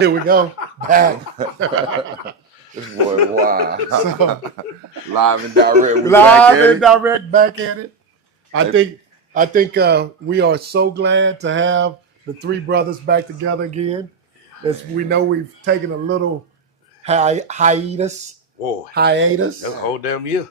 Here we go. Back. This boy, wow. So, Live and direct. We back live at and it. direct, back at it. Hey, I think we are so glad to have the three brothers back together again. As we know, we've taken a little hiatus. Boy, Hiatus. that's a whole damn year.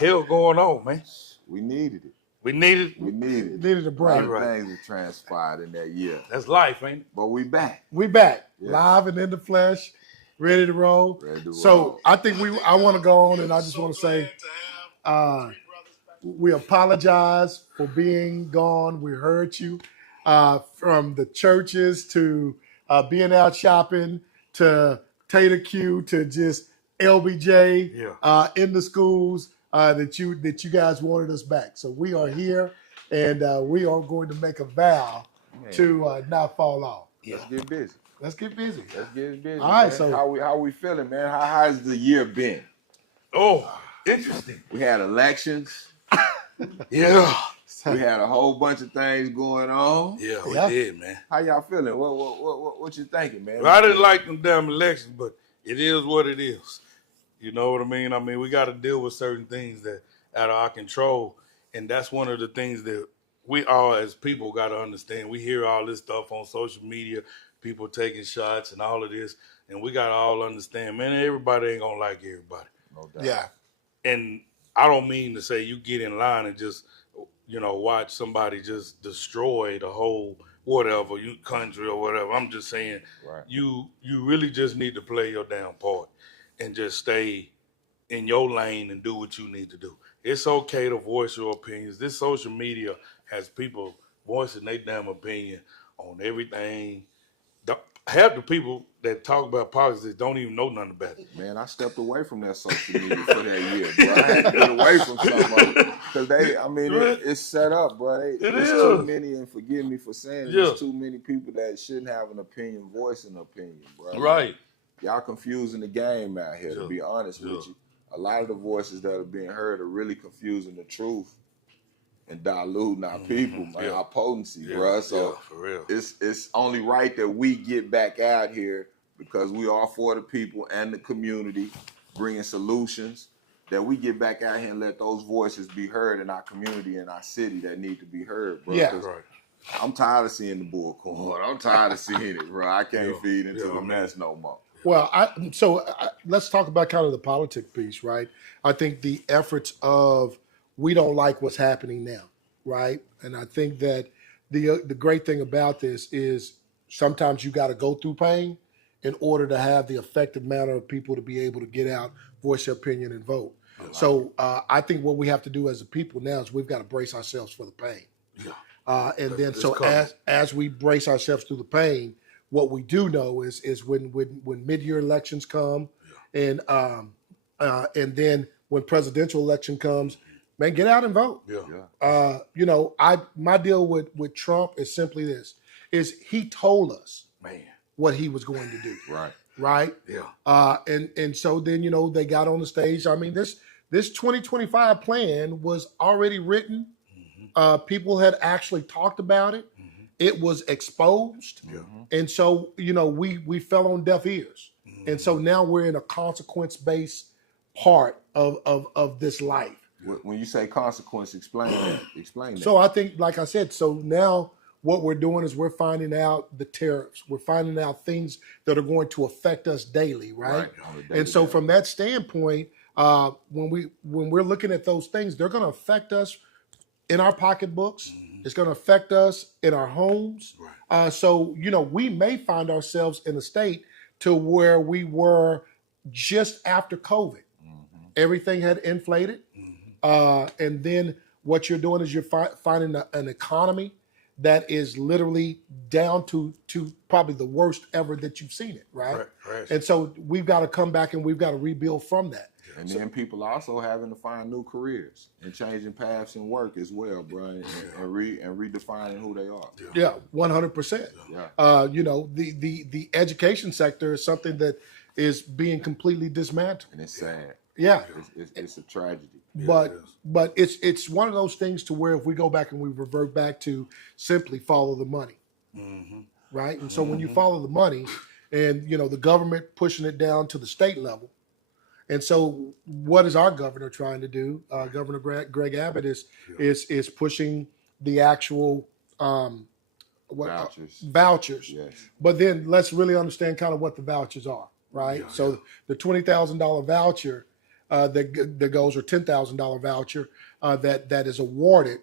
Hell going on, man. we needed it. We needed We needed it. Needed a A lot break. of Right. things have transpired in that year. that's life, ain't it? But we back. We back Yeah. live and in the flesh, ready to roll. Ready to So roll. I think I want to go on, and I just want to say, we apologize for being gone. We hurt you, from the churches to being out shopping to Tater Q to just LBJ Yeah. in the schools that you guys wanted us back. So we are here, and we are going to make a vow Man, to not fall off. let's get busy. Let's get busy. Let's get busy. All right, man. so- how we feeling, man? How's the year been? Oh, interesting. We had elections. Yeah. We had a whole bunch of things going on. Yeah, we Yeah. did, man. How y'all feeling? What you thinking, man? Well, I didn't like them damn elections, but it is what it is. You know what I mean? I mean, we got to deal with certain things that out of our control, and that's one of the things that we all as people got to understand. We hear all this stuff on social media, people taking shots and all of this, and we got to all understand, man, everybody ain't going to like everybody. No doubt. Yeah. And I don't mean to say you get in line and just, watch somebody just destroy the whole whatever, you country or whatever. I'm just saying Right. you really just need to play your damn part and just stay in your lane and do what you need to do. It's okay to voice your opinions. This social media has people voicing their damn opinion on everything. Half the people that talk about politics don't even know nothing about it. Man, I stepped away from that social media for that year, bro. I had to get away from some of it. Because it's set up, bro. It's too many, and forgive me for saying it, there's too many people that shouldn't have an opinion, voice an opinion, bro. Right. Y'all confusing the game out here, to be honest with you. A lot of the voices that are being heard are really confusing the truth and diluting our people, man, our potency, bro. So for real. it's only right that we get back out here because we are for the people and the community, bringing solutions, that we get back out here and let those voices be heard in our community and our city that need to be heard, bro. Yeah. 'Cause Right. I'm tired of seeing the bullcorn. I'm tired of seeing it, bro. I can't feed into the man. mess no more. Well, let's talk about kind of the politic piece, right? I think the efforts of we don't like what's happening now, right? And I think that the great thing about this is sometimes you got to go through pain in order to have the effective manner of people to be able to get out, voice their opinion, and vote. So I think what we have to do as a people now is we've got to brace ourselves for the pain. Yeah. And then It's so coming. as we brace ourselves through the pain, what we do know is when mid-year elections come, and then when presidential election comes, man, get out and vote. Yeah. My deal with Trump is simply this: is he told us Man. what he was going to do, Right. right? Yeah. And so then they got on the stage. I mean, this 2025 plan was already written. People had actually talked about it. It was exposed. Yeah. And so, we fell on deaf ears. And so now we're in a consequence-based part of this life. When you say consequence, explain that. Explain that. So I think, like I said, so now what we're doing is we're finding out the tariffs. We're finding out things that are going to affect us daily, right? And so from that standpoint, when we're looking at those things, they're going to affect us in our pocketbooks. It's going to affect us in our homes. Right. So, we may find ourselves in a state to where we were just after COVID. Everything had inflated. And then what you're doing is you're finding an economy that is literally down to probably the worst ever that you've seen it, right? Right. And so we've got to come back and we've got to rebuild from that. And then people also having to find new careers and changing paths in work as well, bro, and redefining who they are. Yeah, 100%. Yeah. The education sector is something that is being completely dismantled. And it's sad. Yeah. It's a tragedy. But it's one of those things to where if we go back and we revert back to simply follow the money. right? And so when you follow the money, and the government pushing it down to the state level, and so what is our governor trying to do? Governor Greg Abbott is pushing the actual Vouchers. vouchers. Yes. But then let's really understand kind of what the vouchers are, right? Yeah, So the $20,000 voucher that goes, or $10,000 voucher that is awarded,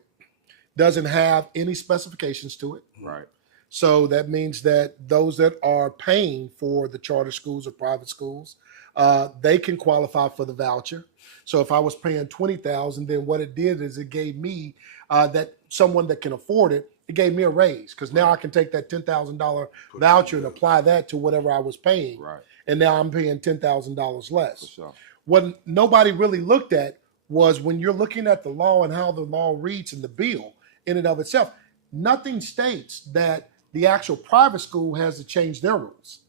doesn't have any specifications to it. Right. So that means that those that are paying for the charter schools or private schools, they can qualify for the voucher. So if I was paying $20,000, then what it did is it gave me that someone that can afford it. It gave me a raise because now I can take that $10,000 voucher and apply that to whatever I was paying, Right. and now I'm paying $10,000 For less. sure. What nobody really looked at was when you're looking at the law and how the law reads in the bill in and of itself, nothing states that the actual private school has to change their rules.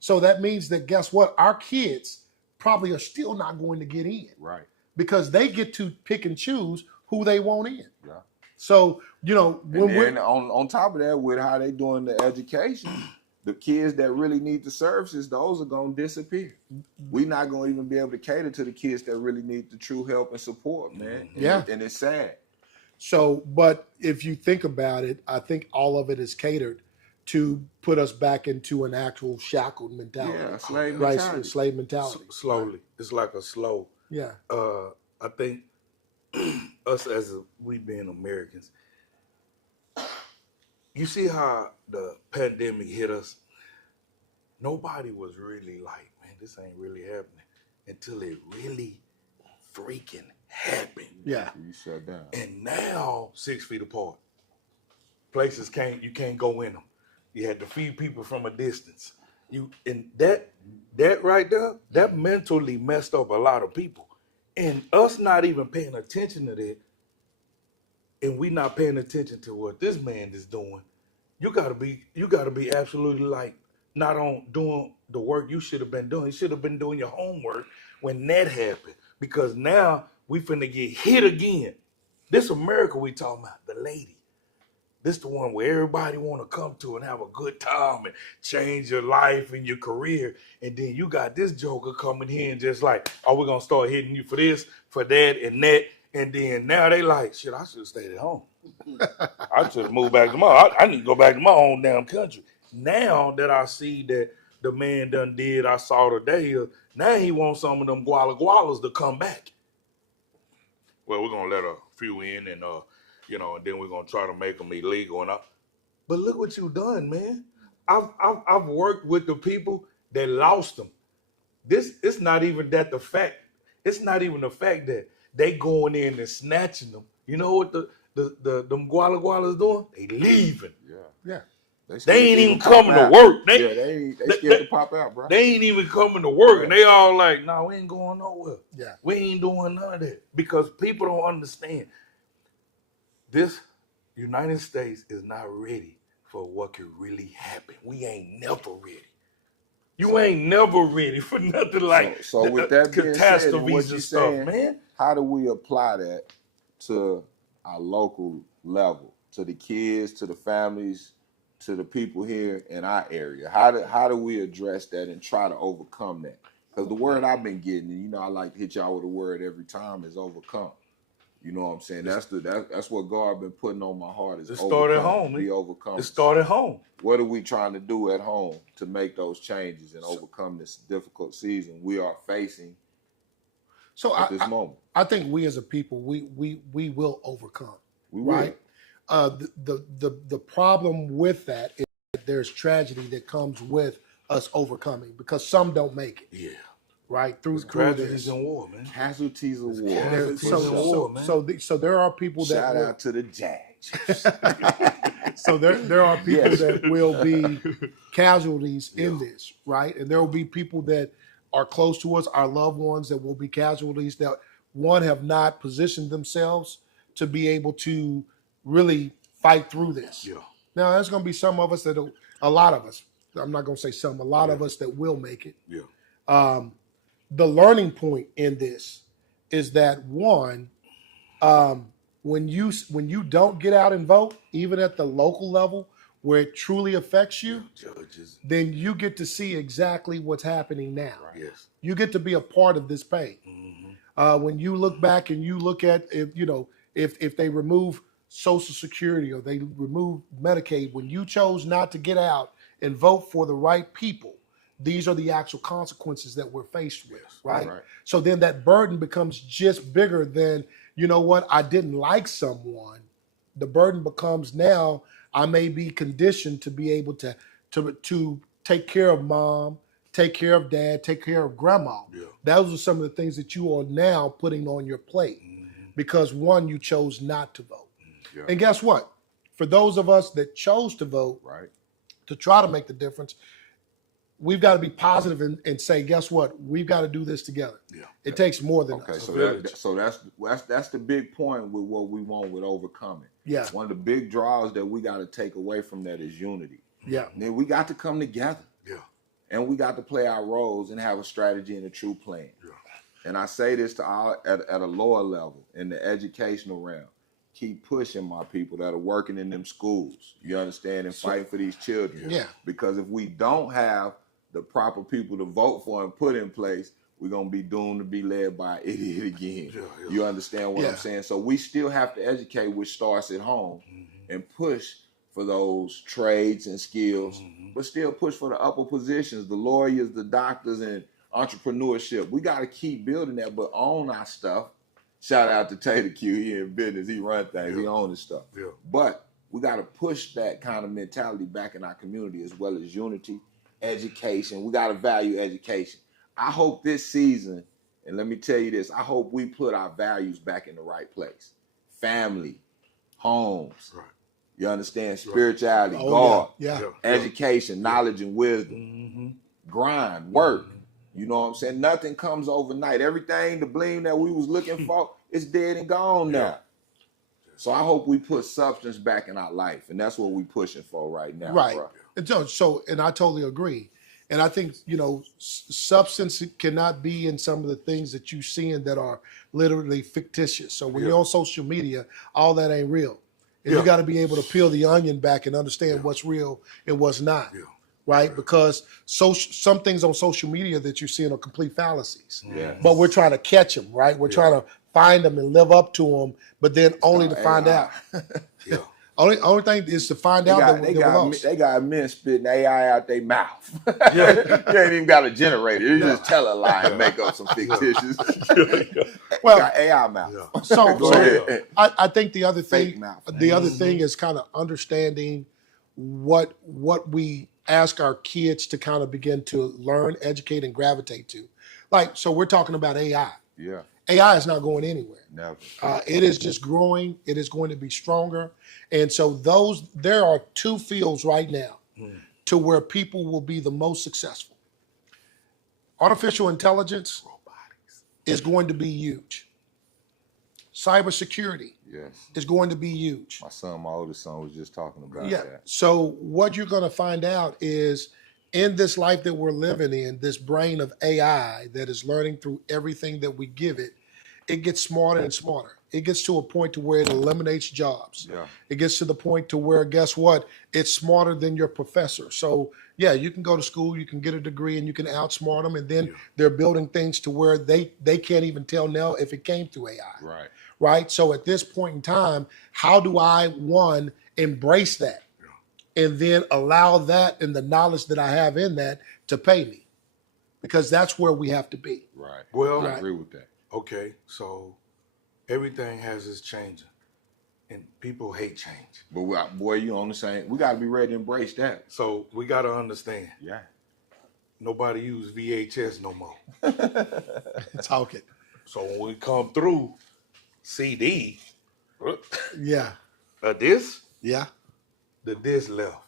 So that means that, guess what? Our kids probably are still not going to get in Right. because they get to pick and choose who they want in. Yeah. So, And when then we're, on top of that, with how they doing the education, the kids that really need the services, those are gonna disappear. We're not gonna even be able to cater to the kids that really need the true help and support, man. Yeah. And it's sad. so, but if you think about it, I think all of it is catered to put us back into an actual shackled mentality. Yeah, slave Right, mentality. slave mentality. Slowly. It's like a slow. Yeah. I think us as we being Americans, you see how the pandemic hit us. Nobody was really like, man, this ain't really happening until it really freaking happened. Yeah. You shut down. And now 6 feet apart. Places you can't go in them. You had to feed people from a distance. And that right there, that mentally messed up a lot of people. And us not even paying attention to that, and we not paying attention to what this man is doing, you gotta be absolutely like not on doing the work you should have been doing. You should have been doing your homework when that happened. Because now we finna get hit again. This America we talking about, the lady. This the one where everybody want to come to and have a good time and change your life and your career. And then you got this joker coming here and just like, oh, we're going to start hitting you for this, for that, and that. And then now they like, shit, I should have stayed at home. I should have moved back to I need to go back to my own damn country. Now that I see that the man done did, I saw today, now he wants some of them gualas to come back. Well, we're going to let a few in and, and then we're gonna try to make them illegal. But look what you done, man. I've worked with the people that lost them. It's not even that the fact. It's not even the fact that they going in and snatching them. You know what them gualas doing? They leaving. Yeah. Yeah. They ain't even coming to work. They scared to pop out, bro. They ain't even coming to work, and they all like, "Nah, we ain't going nowhere. Yeah. We ain't doing none of that," because people don't understand. This United States is not ready for what could really happen. We ain't never ready. You ain't never ready for nothing like So with that being said, and what catastrophes you and stuff, saying, man. how do we apply that to our local level, to the kids, to the families, to the people here in our area? How do we address that and try to overcome that? Because the word I've been getting, and I like to hit y'all with a word every time, is overcome. You know what I'm saying? That's what God been putting on my heart is It started at overcome, home. be overcome. It started home. What are we trying to do at home to make those changes and overcome this difficult season we are facing So at this moment? I think we as a people, we will overcome. We will. Right. The problem with that is that there's tragedy that comes with us overcoming because some don't make it. Yeah. Right through Tragedies this. and war, man. Casualties of war. There- For sure, man. so there are people that Shout will, out to the Jags. so there are people Yes. that will be casualties in this, right? And there will be people that are close to us, our loved ones, that will be casualties that have not positioned themselves to be able to really fight through this. Yeah. Now there's going to be some of us a lot of us. I'm not going to say some. A lot of us that will make it. Yeah. The learning point in this is that one, when you don't get out and vote, even at the local level, where it truly affects you, Judges. then you get to see exactly what's happening now. Yes. You get to be a part of this pain. When you look back and you look at if they remove Social Security or they remove Medicaid, when you chose not to get out and vote for the right people, these are the actual consequences that we're faced with, right? Right. So then that burden becomes just bigger than, you know what, I didn't like someone. The burden becomes now I may be conditioned to be able to take care of mom, take care of dad, take care of grandma. Yeah. Those are some of the things that you are now putting on your plate because one, you chose not to vote. Yeah. And guess what? For those of us that chose to vote Right. to try to make the difference, we've got to be positive and say, guess what? We've got to do this together. Yeah. It takes more than Okay, us. so that's the big point with what we want with overcoming. Yeah. One of the big draws that we got to take away from that is unity. Yeah. And then we got to come together. Yeah. And we got to play our roles and have a strategy and a true plan. Yeah. And I say this to all at a lower level in the educational realm. Keep pushing my people that are working in them schools. You understand? And fighting for these children. Yeah. Because if we don't have the proper people to vote for and put in place, we're gonna be doomed to be led by an idiot again. Yeah, yeah. You understand what Yeah. I'm saying? So we still have to educate, which starts at home, and push for those trades and skills, but still push for the upper positions, the lawyers, the doctors, and entrepreneurship. We got to keep building that, but own our stuff. Shout out to Tater Q. He in business. He run things. He own his stuff. Yeah. But we got to push that kind of mentality back in our community, as well as unity, education. We got to value education. I hope this season, and let me tell you this, I hope we put our values back in the right place. Family, homes. Right. You understand? Spirituality, Oh, God, yeah. Yeah. education, knowledge, and wisdom. Grind, work. You know what I'm saying? Nothing comes overnight. Everything, the bling that we was looking for, is dead and gone now. So I hope we put substance back in our life, and that's what we pushing for right now. Right. Bro. And so, and I totally agree. And I think, substance cannot be in some of the things that you seeing that are literally fictitious. So when you're on social media, all that ain't real. And you Yeah. got to be able to peel the onion back and understand what's real and what's not. Yeah. Right? Because some things on social media that you're seeing are complete fallacies. Yeah. But we're trying to catch them, right? We're trying to find them and live up to them, but then only to find AI. out. Yeah. Only thing is to find out that They we're got lost. they got men spitting AI out their mouth. Yeah. You ain't even got a generator. You just tell a lie and make up some fictitious. Well, got AI mouth. Yeah. So, Go ahead. I think the other Fake thing, mouth. the other thing is kind of understanding what we ask our kids to kind of begin to learn, educate, and gravitate to. Like, so we're talking about AI. Yeah, AI is not going anywhere. never. It is just growing. It is going to be stronger. And so there are two fields right now to where people will be the most successful. Artificial intelligence is going to be huge. Cybersecurity Yes. is going to be huge. My oldest son was just talking about Yeah. that. So what you're going to find out is in this life that we're living in, this brain of AI that is learning through everything that we give it, it gets smarter and smarter. It gets to a point to where it eliminates jobs. Yeah. It gets to the point to where, guess what? It's smarter than your professor. So yeah, you can go to school, you can get a degree, and you can outsmart them. And then they're building things to where they can't even tell now if it came through AI. Right. Right? So at this point in time, how do I, one, embrace that and then allow that and the knowledge that I have in that to pay me? Because that's where we have to be. Right. Well, I agree with that. okay, so everything has its changing, and people hate change. But boy, you on the same. We got to be ready to embrace that. So we got to understand, Yeah. nobody use VHS no more. Talk it. So when we come through CD, Yeah. disc, Yeah. the disc left.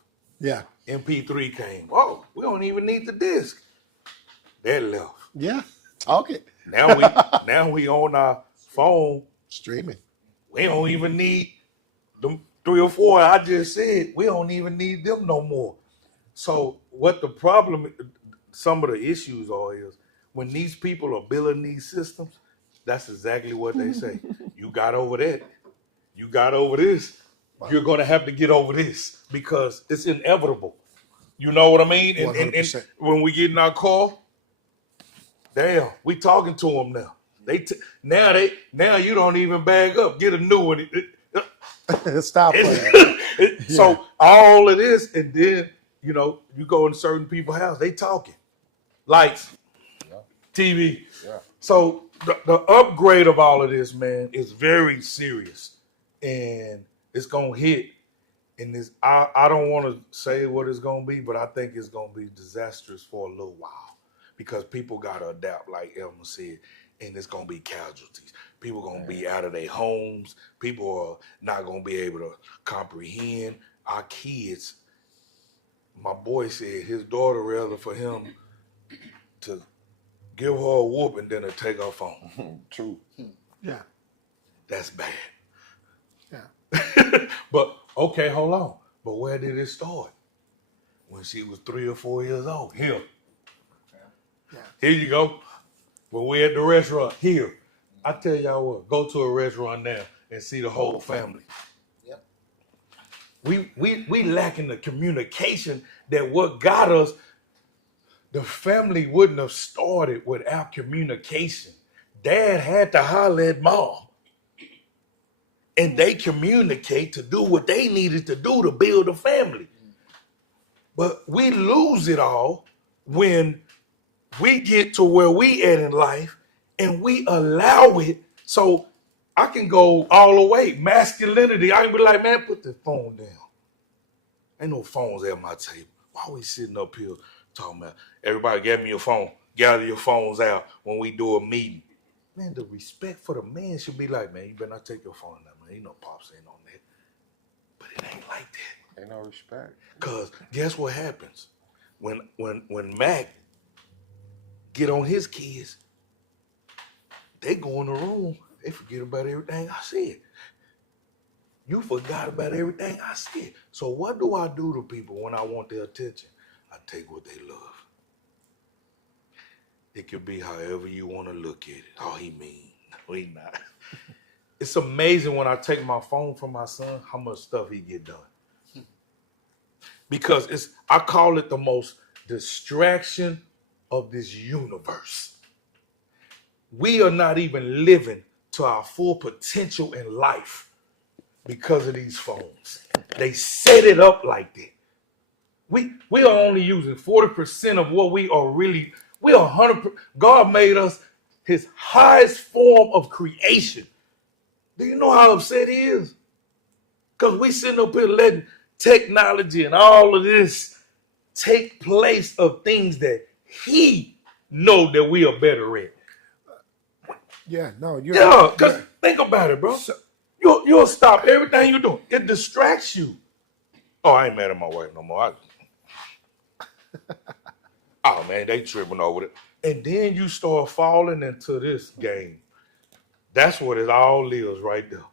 Yeah. MP3 came. Oh, we don't even need the disc. That left. Yeah. Talk it. Now we on our phone. Streaming. We don't even need them 3 or 4 I just said. We don't even need them no more. So what the problem, some of the issues are is when these people are building these systems, that's exactly what they say. You got over that. You got over this. you're going to have to get over this because it's inevitable. You know what I mean? And 100%. when we get in our car, damn, we talking to them now. Now you don't even bag up. Get a new one. Stop playing. So all of this, and then you go in certain people's house, they talking, lights, TV. Yeah. So the upgrade of all of this, man, is very serious, and it's gonna hit. And this, I don't want to say what it's gonna be, but I think it's gonna be disastrous for a little while because people gotta adapt, like Elmer said, and it's gonna be casualties. People gonna be out of their homes. People are not gonna be able to comprehend. Our kids, my boy said his daughter rather for him to give her a whooping than to take her phone. True. Yeah. That's bad. Yeah. But okay, hold on. But where did it start? When she was 3 or 4 years old. Here. Yeah. Here you go. When we at the restaurant. Here. I tell y'all what, go to a restaurant now and see the whole family. Yep. We lacking the communication that what got us. The family wouldn't have started without communication. Dad had to holler at mom. And they communicate to do what they needed to do to build a family. But we lose it all when we get to where we at in life and we allow it. So I can go all the way. Masculinity, I can be like, man, put the phone down. Ain't no phones at my table. Why we sitting up here talking about everybody get me your phone, gather your phones out when we do a meeting? Man, the respect for the man should be like, man, you better not take your phone now, man. Ain't no pops ain't on that. But it ain't like that. Ain't no respect. Cause guess what happens? When Mac get on his kids, they go in the room, they forget about everything I said. You forgot about everything I said. So what do I do to people when I want their attention? I take what they love. It could be however you want to look at it. Oh, he mean. No, he not. It's amazing when I take my phone from my son, how much stuff he get done. Because I call it the most distraction of this universe. We are not even living to our full potential in life because of these phones. They set it up like that. We are only using 40% of what we are really. We are 100%. God made us his highest form of creation. Do you know how upset he is? Because we sitting up here letting technology and all of this take place of things that he know that we are better at. Yeah. No, you're Yeah, because think about it, bro. You'll stop everything you're doing. It distracts you. Oh, I ain't mad at my wife no more. Oh, man, they tripping over it. And then you start falling into this game. That's what it all is right there.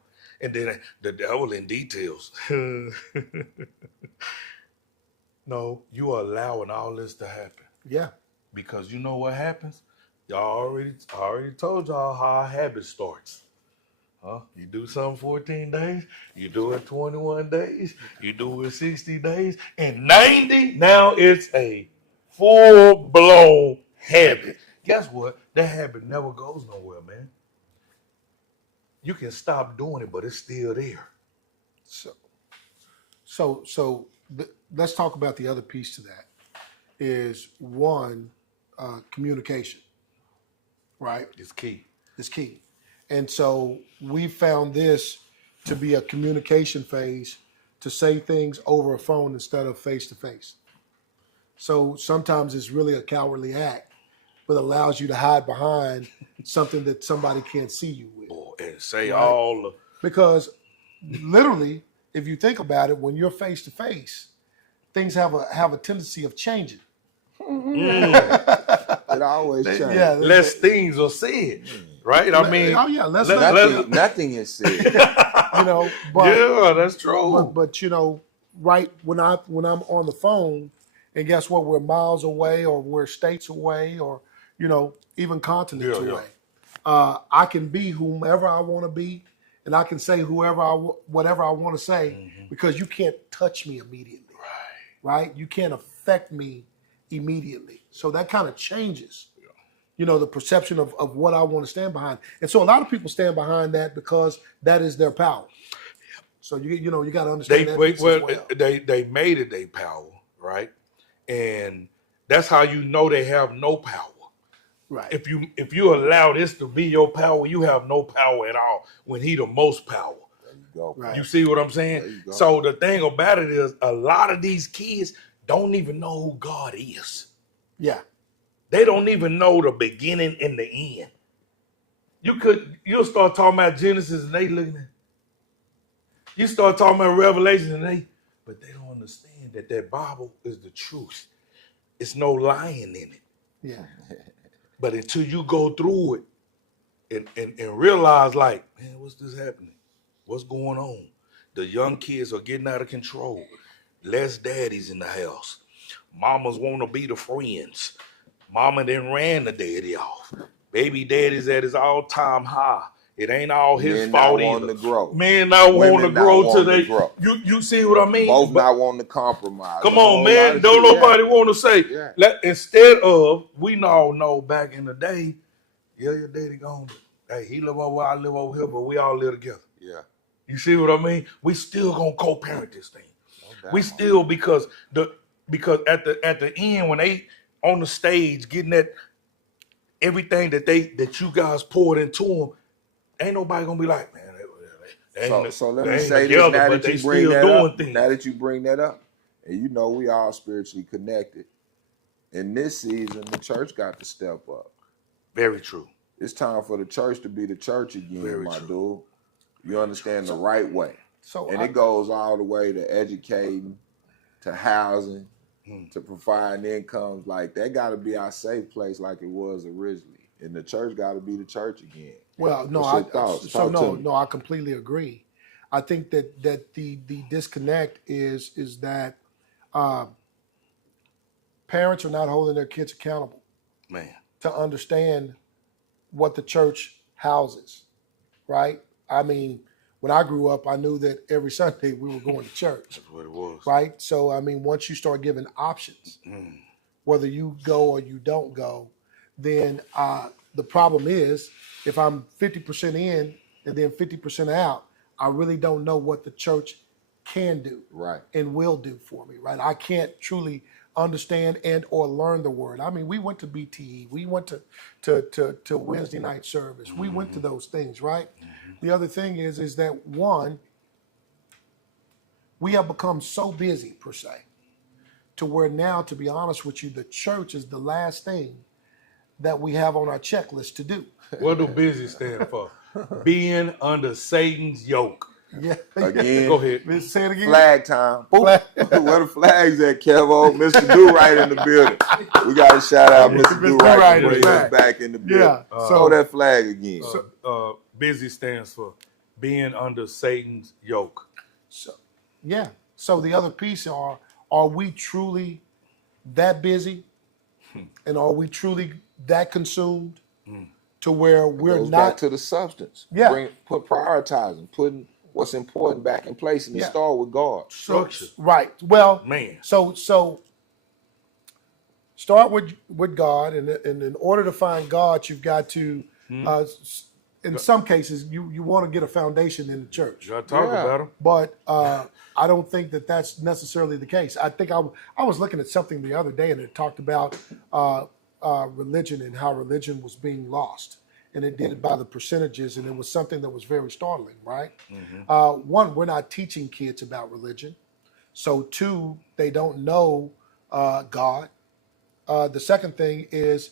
And then the devil in details. No, you are allowing all this to happen. yeah. Because you know what happens? I already told y'all how our habit starts. You do something 14 days, you do it 21 days, you do it 60 days, and 90, now it's a full-blown habit. Guess what? That habit never goes nowhere, man. You can stop doing it, but it's still there. So let's talk about the other piece to that. Is one, communication, right? It's key. Is key. And so we found this to be a communication phase to say things over a phone instead of face to face. So sometimes it's really a cowardly act, but allows you to hide behind something that somebody can't see you with. Boy, and say Right. all the Because literally, if you think about it, when you're face to face, things have a tendency of changing. It always changes. Yeah, less things are said, right? I mean, oh yeah, let's let- not, let- Nothing is said. you know, but yeah, that's true. but you know, right when I'm on the phone, and guess what? We're miles away, or we're states away, or even continents Yeah, yeah. away. I can be whomever I want to be, and I can say whatever I want to say because you can't touch me immediately, right? You can't affect me immediately. So that kind of changes, the perception of what I want to stand behind. And so a lot of people stand behind that because that is their power. So you got to understand that piece as well. They made it their power, right? And that's how you know they have no power. Right. If you allow this to be your power, you have no power at all when he the most power. There you go. Right. You see what I'm saying? So the thing about it is a lot of these kids don't even know who God is. Yeah. They don't even know the beginning and the end. You'll start talking about Genesis and they looking at. You start talking about Revelation and but they don't understand that Bible is the truth. It's no lying in it. Yeah. But until you go through it and realize, like, man, what's this happening? What's going on? The young kids are getting out of control. Less daddies in the house. Mamas want to be the friends. Mama then ran the daddy off. Baby daddy's at his all-time high. It ain't all his fault not wanting either. to grow. Men not wanting to Women not grow wanting till they. to grow. You see what I mean? Both not wanting to compromise. Come A on, whole lot man. of Don't shit, nobody want to say. Yeah. Instead of, we all know back in the day, your daddy gone. Hey, he live over, I live over here, but we all live together. Yeah. You see what I mean? We still gonna co-parent this thing. No We doubt. still because at the end when they on the stage getting that everything that you guys poured into them, ain't nobody gonna be like, man, So let they me ain't say this together, now but that they you bring still that doing up. things. Now that you bring that up, and we all spiritually connected. In this season, the church got to step up. Very true. It's time for the church to be the church again, Very my true. dude. You understand the right way. So And it goes all the way to educating, to housing, to providing incomes. Like that got to be our safe place, like it was originally. And the church got to be the church again. Well, no, What's your thoughts? Talk to me. I completely agree. I think that the disconnect is that parents are not holding their kids accountable Man. to understand what the church houses, right? I mean, when I grew up, I knew that every Sunday we were going to church, That's what it was. right? So, I mean, once you start giving options, whether you go or you don't go, then the problem is if I'm 50% in and then 50% out, I really don't know what the church can do Right. and will do for me, right? I can't truly understand and or learn the word. I mean, we went to BTE, we went to Wednesday night service, we went to those things, right? The other thing is that one, we have become so busy per se, to where now, to be honest with you, the church is the last thing that we have on our checklist to do. What do busy stand for? Being under Satan's yoke. Yeah. Again. Go ahead. Say it again. Flag time. Flag. Where the flags at, Kevo? Mr. Do-Right in the building. We got to shout out Mr. Mr. Do-Right Do-Right for is bringing us back. back in the building. Yeah. Throw that flag again. Busy stands for being under Satan's yoke. So, yeah. So the other piece are we truly that busy? And are we truly that consumed to where we're Goes not back to the substance. Yeah. Put prioritizing, putting what's important back in place, and Yeah. start with God. Structure. right? Well, Man. So start with God, and in order to find God, you've got to, in some cases, you want to get a foundation in the church. You gotta talk Yeah. about him. But I don't think that that's necessarily the case. I think I was looking at something the other day, and it talked about religion and how religion was being lost, and it did it by the percentages, and it was something that was very startling, right? One, we're not teaching kids about religion, so two, they don't know God. The second thing is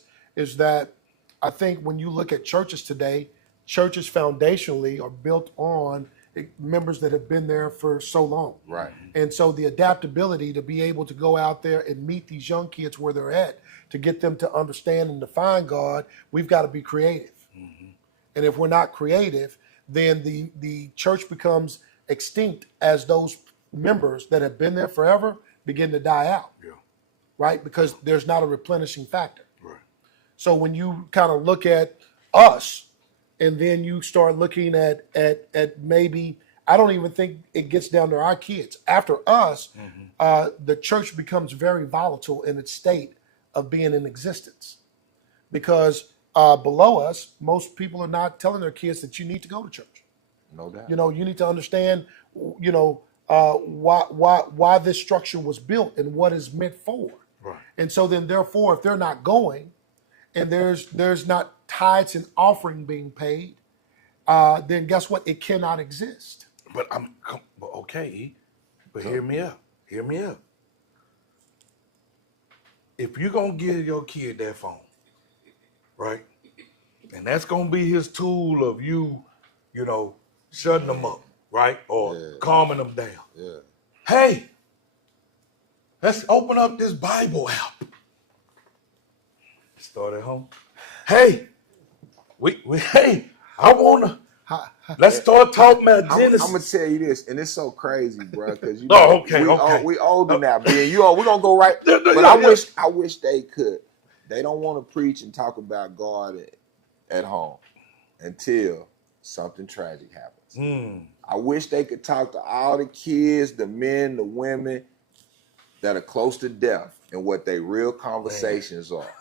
that I think when you look at churches today, churches foundationally are built on members that have been there for so long. Right. And so the adaptability to be able to go out there and meet these young kids where they're at, to get them to understand and define God, we've got to be creative. And if we're not creative, then the church becomes extinct as those members that have been there forever begin to die out. Yeah. Right? Because there's not a replenishing factor. Right. So when you kind of look at us and then you start looking at maybe, I don't even think it gets down to our kids. After us, the church becomes very volatile in its state of being in existence, because below us, most people are not telling their kids that you need to go to church. No doubt. You know, you need to understand, why this structure was built and what it's meant for. Right. And so then, therefore, if they're not going, and there's not tithes and offering being paid, then guess what? It cannot exist. But okay, but hear me out. Hear me out. If you're gonna give your kid that phone, right, and that's gonna be his tool of you know, shutting them up, right, or calming them down. Yeah. Hey, let's open up this Bible app. Start at home. Hey, hey, I wanna. Let's start talking about Genesis. I'm gonna tell you this, and it's so crazy, bro, because we older now, Ben. We're gonna go right. But I wish they could. They don't want to preach and talk about God at home until something tragic happens. I wish they could talk to all the kids, the men, the women that are close to death, and what their real conversations are.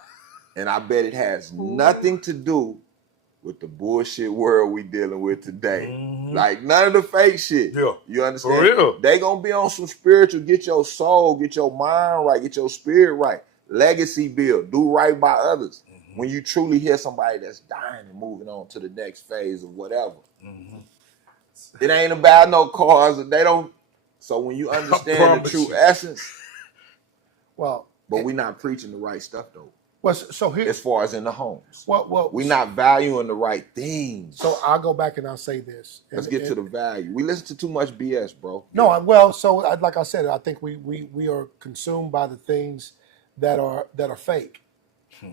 And I bet it has nothing to do with the bullshit world we dealing with today. Like none of the fake shit. Yeah. You understand? For real. They gonna be on some spiritual, get your soul, get your mind right, get your spirit right. Legacy build, do right by others. When you truly hear somebody that's dying and moving on to the next phase of whatever. It ain't about no cars. They don't. So when you understand the true essence, Well, but we're not preaching the right stuff though. well, so here, As far as in the homes. well, We're not valuing the right things. So I'll go back and I'll say this. Let's get to the value. We listen to too much BS, bro. No, well, so like I said, I think we are consumed by the things that are fake.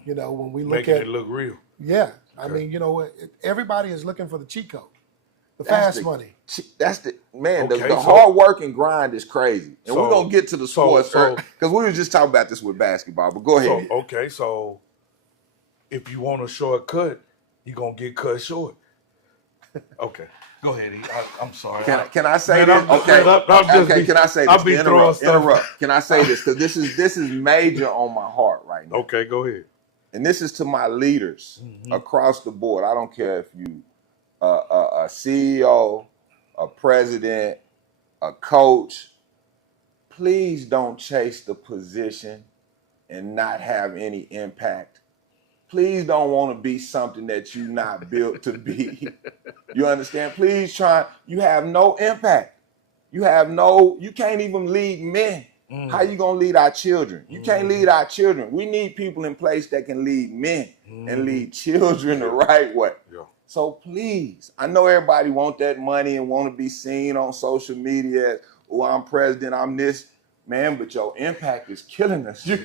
You know, when we look Making at it look real. yeah, I mean, everybody is looking for the cheat code, the That's fast money. That's the man. Okay, The so- hard work and grind is crazy, and So- we're gonna get to the sports so- because we were just talking about this with basketball. But go ahead. So if you want a shortcut, you're gonna get cut short. Okay. Go ahead, E. I'm sorry. Can I say Man, this? Okay. Can I say this? I'll be throwing stuff. Interrupt. Can I say this? Because this is major on my heart right now. Okay, go ahead. And this is to my leaders across the board. I don't care if you a CEO, a president, a coach. Please don't chase the position and not have any impact. Please don't want to be something that you're not built to be. You understand? Please try. You have no impact. You can't even lead men. How you gonna lead our children? You can't lead our children. We need people in place that can lead men and lead children the right way. Yeah. So please, I know everybody want that money and want to be seen on social media. Oh, I'm president, I'm this. Man, but your impact is killing us. You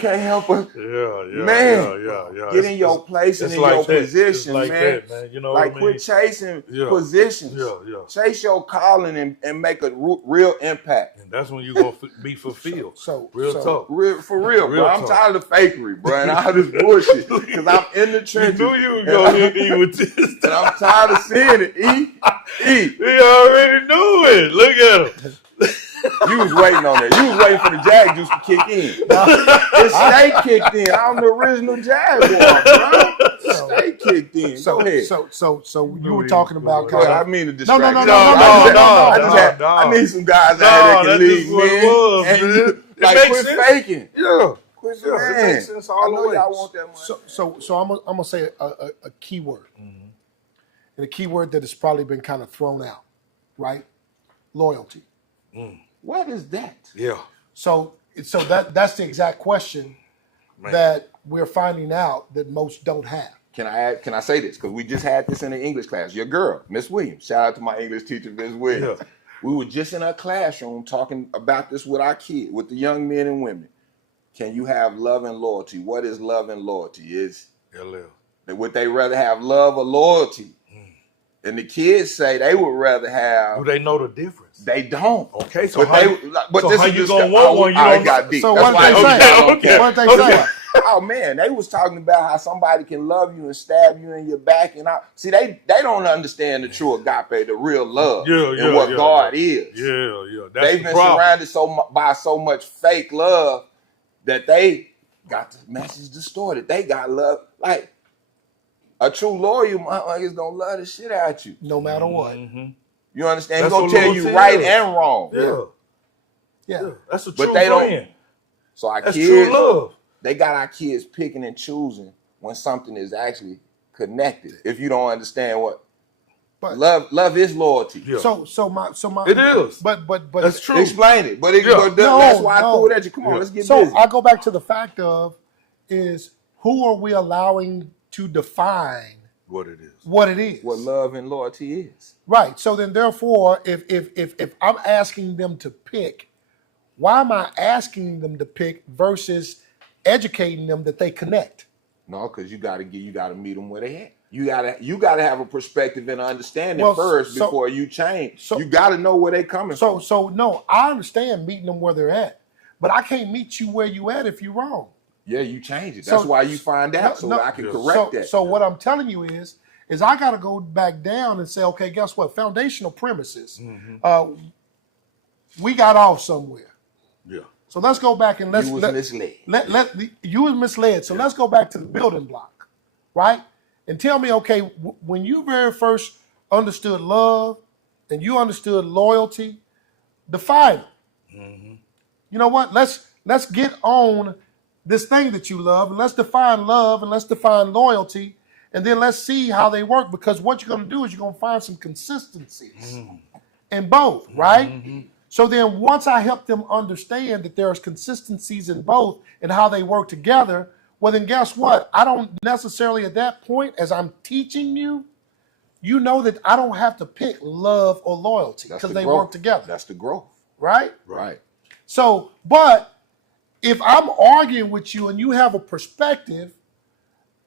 can't help us. Yeah. Man, get in your place and in your position, like man. that, man. You know like what I mean? quit chasing Yeah. positions. Yeah. Chase your calling and make a real impact. And that's when you're going to be fulfilled. So Real talk. For real, Real bro. I'm talk. tired of fakery, bro, and all this bullshit. Because I'm in the You trenches. knew you were going to hit me with this. And I'm tired of seeing it. E. He already knew it. Look at him. You was waiting on that. You was waiting for the Jag juice to kick in. It stay kicked in. I'm the original Jaguar, bro. Stay kicked in. Go ahead. So you were talking about Go ahead. I kind of mean to distract no, you. no. I need some guys out here that can lead men. Like quit faking. Yeah. Quit Yeah, it man. makes sense all I the know way. y'all want that money. so I'm gonna say a key word, and a key word that has probably been kind of thrown out, right? Loyalty. What is that? Yeah. So that's the exact question Man. that we're finding out that most don't have. Can I say this? Because we just had this in the English class. Your girl, Miss Williams. Shout out to my English teacher, Miss Williams. Yeah. We were just in our classroom talking about this with our kids, with the young men and women. Can you have love and loyalty? What is love and loyalty? Would they rather have love or loyalty? And the kids say they would rather have. Do they know the difference? They don't. Okay, so But how this you is gonna want one you I don't got know? deep. So That's what why they I say? don't care. What they say? Oh man, they was talking about how somebody can love you and stab you in your back and all. See, they don't understand the true agape, the real love, and what God is. Yeah. That's They've the been problem. surrounded by so much fake love that they got the message distorted. They got love like a true loyal motherfucker is gonna love the shit out you. No matter what. Mhm. You understand? That's He's gonna what tell you loyalty right is. and wrong. Yeah. Yeah. That's a But true they don't- friend. So our That's kids, true love. they got our kids picking and choosing when something is actually connected. If you don't understand what But love is loyalty. Yeah. so my It is. But That's true. Explain it. But, Yeah. but No, that's why I no. threw it at you. Come on, Yeah. let's get so busy. I go back to the fact of is who are we allowing to define What it is. what it is? What love and loyalty is. Right. So then therefore, if I'm asking them to pick, why am I asking them to pick versus educating them that they connect? No, because you gotta meet them where they at. You gotta have a perspective and understanding Well, first so- before you change. so- you gotta know where they coming from. So no, I understand meeting them where they're at, but I can't meet you where you at if you're wrong. Yeah, you change it. That's So- why you find out so No, that I can yeah. correct that. So what I'm telling you is I got to go back down and say, okay, guess what? Foundational premises. We got off somewhere. Yeah. So let's go back and you was misled. You was misled. So let's go back to the building block, right? And tell me, okay, when you very first understood love and you understood loyalty, define it. You know what? Let's get on this thing that you love and let's define love and let's define loyalty and then let's see how they work, because what you're going to do is you're going to find some consistencies in both, right? So then once I help them understand that there's consistencies in both and how they work together, well then guess what? I don't necessarily at that point, as I'm teaching you, you know that I don't have to pick love or loyalty That's because the they growth. work together, That's the growth. right? Right. So, but if I'm arguing with you and you have a perspective,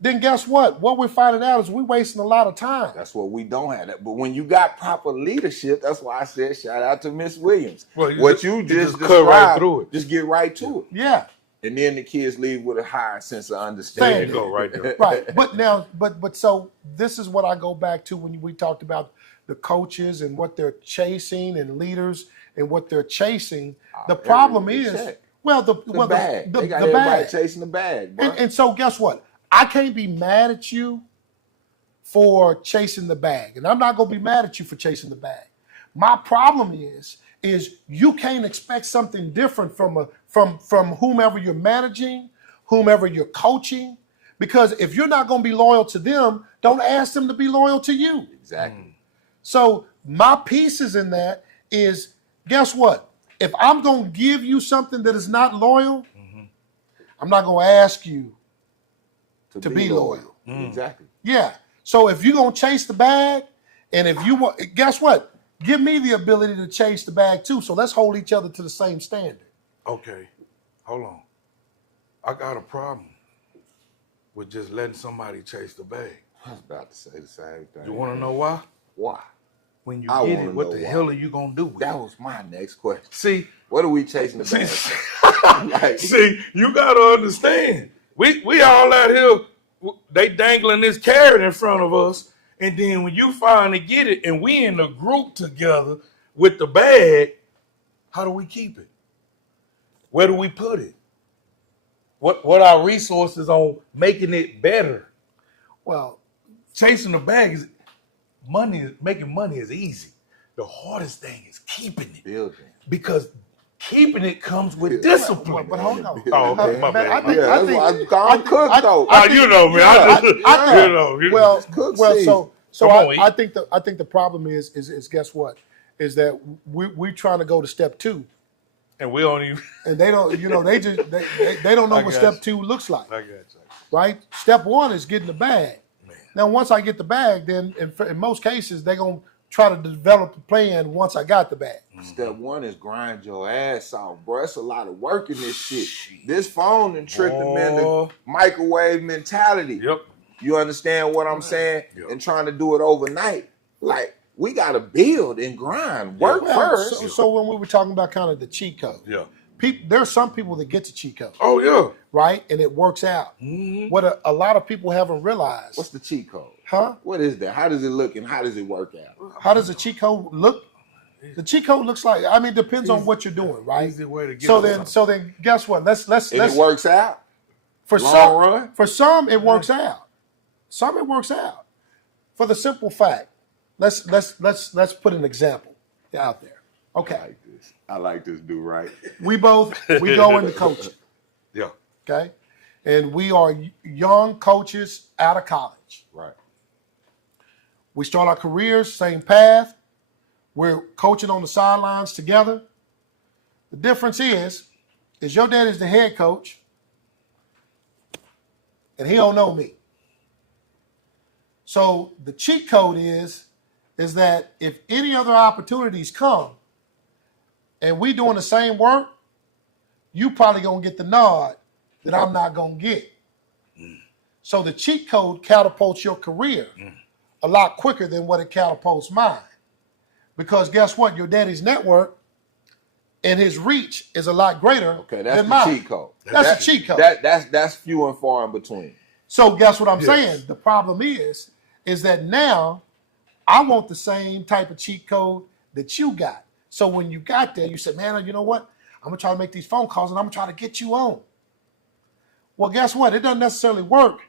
then guess what? What we're finding out is we're wasting a lot of time. That's what we don't have. That. But when you got proper leadership, that's why I said shout out to Miss Williams. Well, you what just- you you just just cut right described, through it. just get right to it. Yeah, And then the kids leave with a higher sense of There understanding. you go, right there. right. But now, but so this is what I go back to when we talked about the coaches and what they're chasing and leaders and what they're chasing. The problem everything is, check. well, the bag. the They got the everybody bag. chasing the bag, bro. And so guess what? I can't be mad at you for chasing the bag. And I'm not going to be mad at you for chasing the bag. My problem is you can't expect something different from whomever you're managing, whomever you're coaching, because if you're not going to be loyal to them, don't ask them to be loyal to you. Exactly. So my pieces in that is, guess what? If I'm going to give you something that is not loyal, I'm not going to ask you to be loyal. Exactly. Yeah. So if you're going to chase the bag, and if you want, guess what? Give me the ability to chase the bag too. So let's hold each other to the same standard. Okay. Hold on. I got a problem with just letting somebody chase the bag. I was about to say the same thing. You want to know why? Why? When you I get wanna it, what know the why. hell are you going to do with That it? was my next question. See, What are we chasing the bag? Like, see, you got to understand. We all out here, they dangling this carrot in front of us. And then when you finally get it and we in a group together with the bag, how do we keep it? Where do we put it? What our resources on making it better? Well, Chasing the bag is making money is easy. The hardest thing is keeping it, building. because keeping it comes with discipline. but hold on. Oh, okay, my Man, bad. I think- Yeah, that's why I'm calling Cook though. You know me. I just, you know. well, Cook well. season. So Come on, I think the problem is guess what? Is that we trying to go to step 2, and we don't even. and they don't. You know, they don't know I what got step you. 2 looks like. I got you. Right? Step 1 is getting the bag. Man. Now, once I get the bag, then in most cases they're gonna try to develop a plan once I got the bag. Step 1 is grind your ass off, bro. It's a lot of work in this shit. This phone done tricked them into Oh. microwave mentality. Yep. You understand what I'm saying? Yep. And trying to do it overnight. Like, we got to build and grind. Work Well, first. so when we were talking about kind of the cheat code, Yeah. there are some people that get the cheat code, Oh yeah. right? And it works out. What a lot of people haven't realized. What's the cheat code? Huh? What is that? How does it look and how does it work out? How does a cheat code look? The cheat code looks like, I mean, it depends on what you're doing, right? Easy way to get So on then, something. so then, guess what? Let's And it works out? for long some run? For some, it works out. Some it works out. For the simple fact, let's put an example out there. Okay, I like this dude, right? we go into coaching, Yeah. okay, and we are young coaches out of college. Right. We start our careers, same path. We're coaching on the sidelines together. The difference is your dad is the head coach, and he don't know me. So the cheat code is that if any other opportunities come, and we doing the same work, you probably gonna get the nod that I'm not gonna get. So the cheat code catapults your career a lot quicker than what it catapults mine. Because guess what? Your daddy's network and his reach is a lot greater Okay, that's than the mine. cheat code. That's the cheat code. That's few and far in between. So guess what I'm Yes. saying? The problem is that now I want the same type of cheat code that you got. So when you got there, you said, man, you know what? I'm gonna try to make these phone calls and I'm gonna try to get you on. Well, guess what? It doesn't necessarily work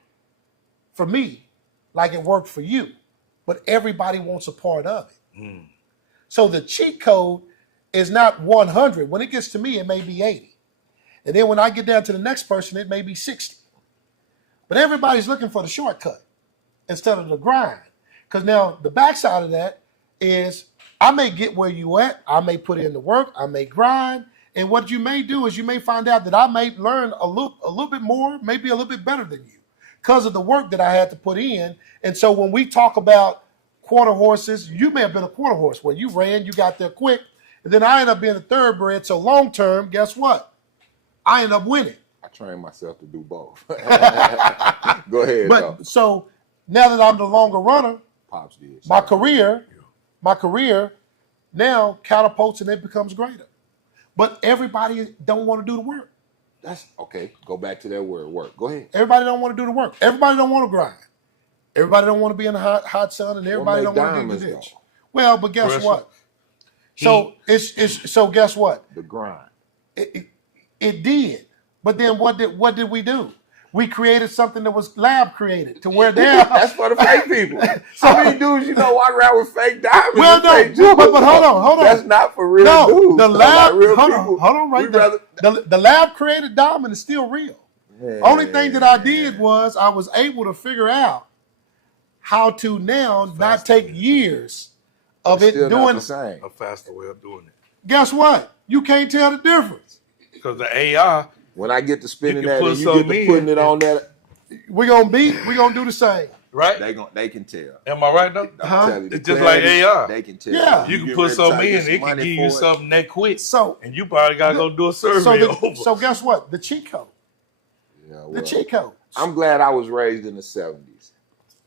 for me like it worked for you, but everybody wants a part of it. So the cheat code is not 100. When it gets to me, it may be 80. And then when I get down to the next person, it may be 60. But everybody's looking for the shortcut instead of the grind. Because now the backside of that is I may get where you at, I may put in the work, I may grind, and what you may do is you may find out that I may learn a little bit more, maybe a little bit better than you because of the work that I had to put in. And so when we talk about quarter horses, you may have been a quarter horse where you ran, you got there quick, and then I end up being a thoroughbred. So long term, guess what? I end up winning. I trained myself to do both. Go ahead, though. But so now that I'm the longer runner, Pops did. my career now catapults and it becomes greater. But everybody don't want to do the work. That's okay. Go back to that word, work. Go ahead. Everybody don't want to do the work. Everybody don't want to grind. Everybody don't want to be in the hot sun, and everybody make don't want to get in the diamonds, ditch. Well, but guess Pressure. what? So so guess what? The grind. It did. But then what did we do? We created something that was lab created to where they're That's for the fake people. How many dudes you know walk around with fake diamonds? Well, and no, fake jewels? but hold on. That's not for real no, dudes. the So, lab. like real hold people, on, right we'd there. rather- The lab created diamond is still real. Only thing that I did was I was able to figure out how to now not take years of it Still not doing. the same. A faster way of doing it. Guess what? You can't tell the difference. Because the AI, When I get to spinning can that put and you get something to in putting it on that, We're gonna do the same. right? they can tell. Am I right though? I'm Huh? telling you, the It's just like clarity, AI. They can tell. Yeah. You can get put ready to something try to in, get it can money give you for it. something that quick. So And you probably got to go do a survey over. so guess what? The cheat code. Yeah, The well, cheat code. I'm glad I was raised in the 70s,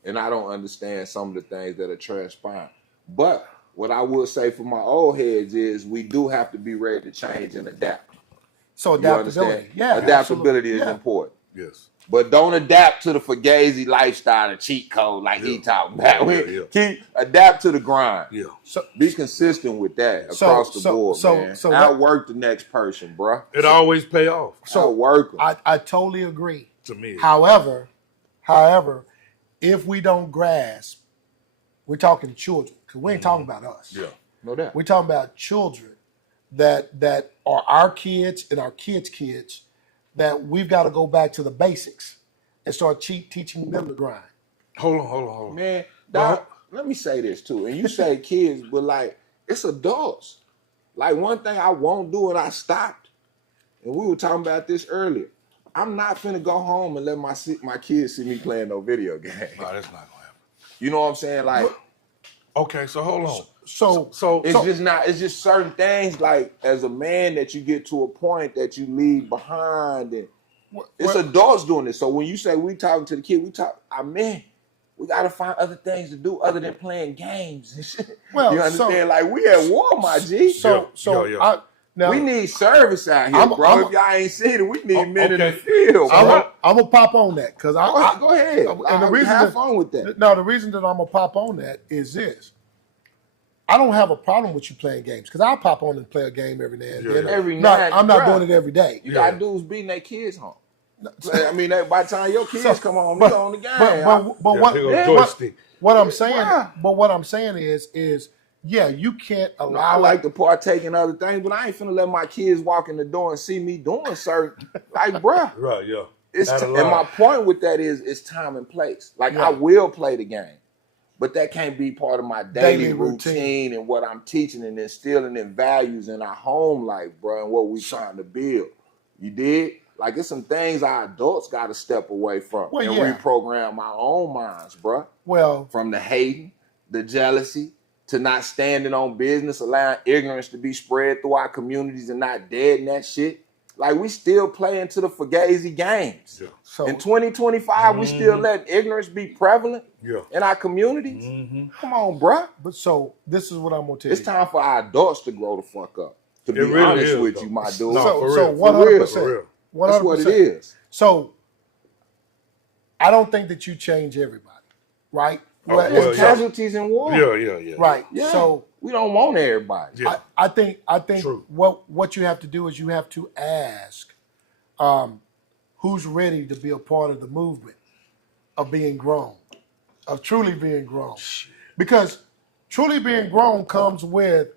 and I don't understand some of the things that are transpiring. But what I will say for my old heads is we do have to be ready to change and adapt. So You adaptability. understand? Yeah. Adaptability absolutely. is Yeah. important. Yes. But don't adapt to the Fugazi lifestyle, the cheat code like he Yeah. talking about. Yeah. Keep adapt to the grind. Yeah. So Be consistent with that So- across the so- board, so- man. so Outwork the next person, bruh. It always pay off Outwork them. I totally agree. to me. However, if we don't grasp, we're talking children because we ain't talking about us. Yeah. No doubt. We're talking about children that are our kids and our kids' kids that we've got to go back to the basics and start teaching them to grind. Hold on. Man, Doc, let me say this too. And you say kids, but like it's adults. Like one thing I won't do and I stopped, and we were talking about this earlier. I'm not finna go home and let my kids see me playing no video game. No, that's not going to happen. You know what I'm saying? Like Okay, so hold on. So it's just not. It's just certain things like as a man that you get to a point that you leave behind, and it's adults doing this. So when you say we talking to the kid, we gotta find other things to do other than playing games and shit. Well, you understand? Like we at war, my G. So Yeah. Now, We need service out here, bro. If y'all ain't seen it, we need men in the okay. field, bro. I'm gonna pop on that because Go ahead. And the reason have fun with that. No, the reason that I'm gonna pop on that is this. I don't have a problem with you playing games because I'll pop on and play a game every now and then. I'm not doing it every day. You got dudes beating their kids home. I mean, by the time your kids come home, it's on the game. What I'm saying is you can't allow. I like to partake in other things, but I ain't finna let my kids walk in the door and see me doing certain, like, bruh. Right, yeah. And my point with that is, it's time and place. Like, I will play the game, but that can't be part of my daily routine and what I'm teaching and instilling in values in our home life, bro, and what we trying to build. You did? Like, it's some things our adults got to step away from and reprogram our own minds, bro. Well, from the hating, the jealousy, to not standing on business, allowing ignorance to be spread through our communities and not dead in that shit. Like, we still play into the Fugazi games. Yeah. So, in 2025, we still let ignorance be prevalent in our communities. Come on, bruh. But so, this is what I'm going to tell you. It's time for our adults to grow the fuck up. To be honest with you, my dude. So 100%. That's what it is. So, I don't think that you change everybody, right? There's casualties in war. Yeah. Right. Yeah. So we don't want everybody. Yeah. I think what you have to do is you have to ask who's ready to be a part of the movement of being grown, of truly being grown. Because truly being grown comes with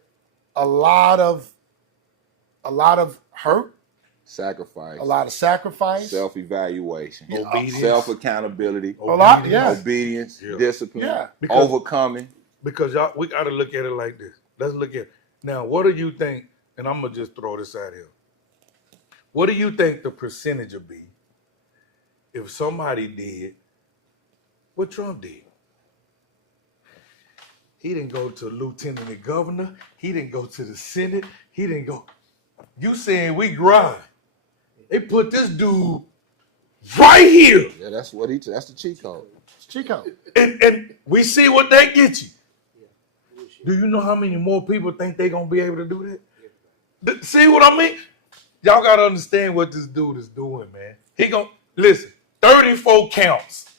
a lot of hurt, sacrifice, a lot of sacrifice, self-evaluation, obedience, self-accountability, obedience, discipline, overcoming. Because y'all, we got to look at it like this. Let's look at it. Now, what do you think, and I'm going to just throw this out here. What do you think the percentage would be if somebody did what Trump did? He didn't go to lieutenant and governor. He didn't go to the Senate. He didn't go. You saying we grind. They put this dude right here. Yeah, that's the cheat code. It's cheat code. And we see what they get you. Do you know how many more people think they're going to be able to do that? See what I mean? Y'all got to understand what this dude is doing, man. He going to, listen, 34 counts.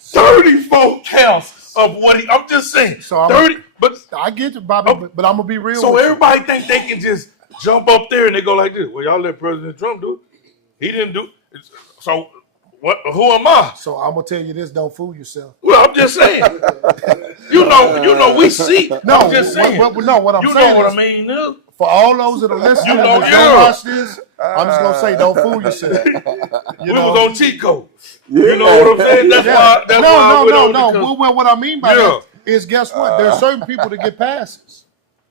34 counts of what I'm just saying. So 30, but I get you, Bobby, but I'm going to be real. So everybody think they can just jump up there and they go like this. Well, y'all let President Trump do it. He didn't do it. So what? Who am I? So I'm gonna tell you this: don't fool yourself. Well, I'm just saying. you know, we see. No, I'm just saying. What I'm you saying know what is, I mean, no? For all those that are listening, that don't watch this, I'm just gonna say, don't fool yourself. We was on cheat code. You know what I'm saying? That's why. That's no. Well, what I mean by that is, guess what? There are certain people that get passes.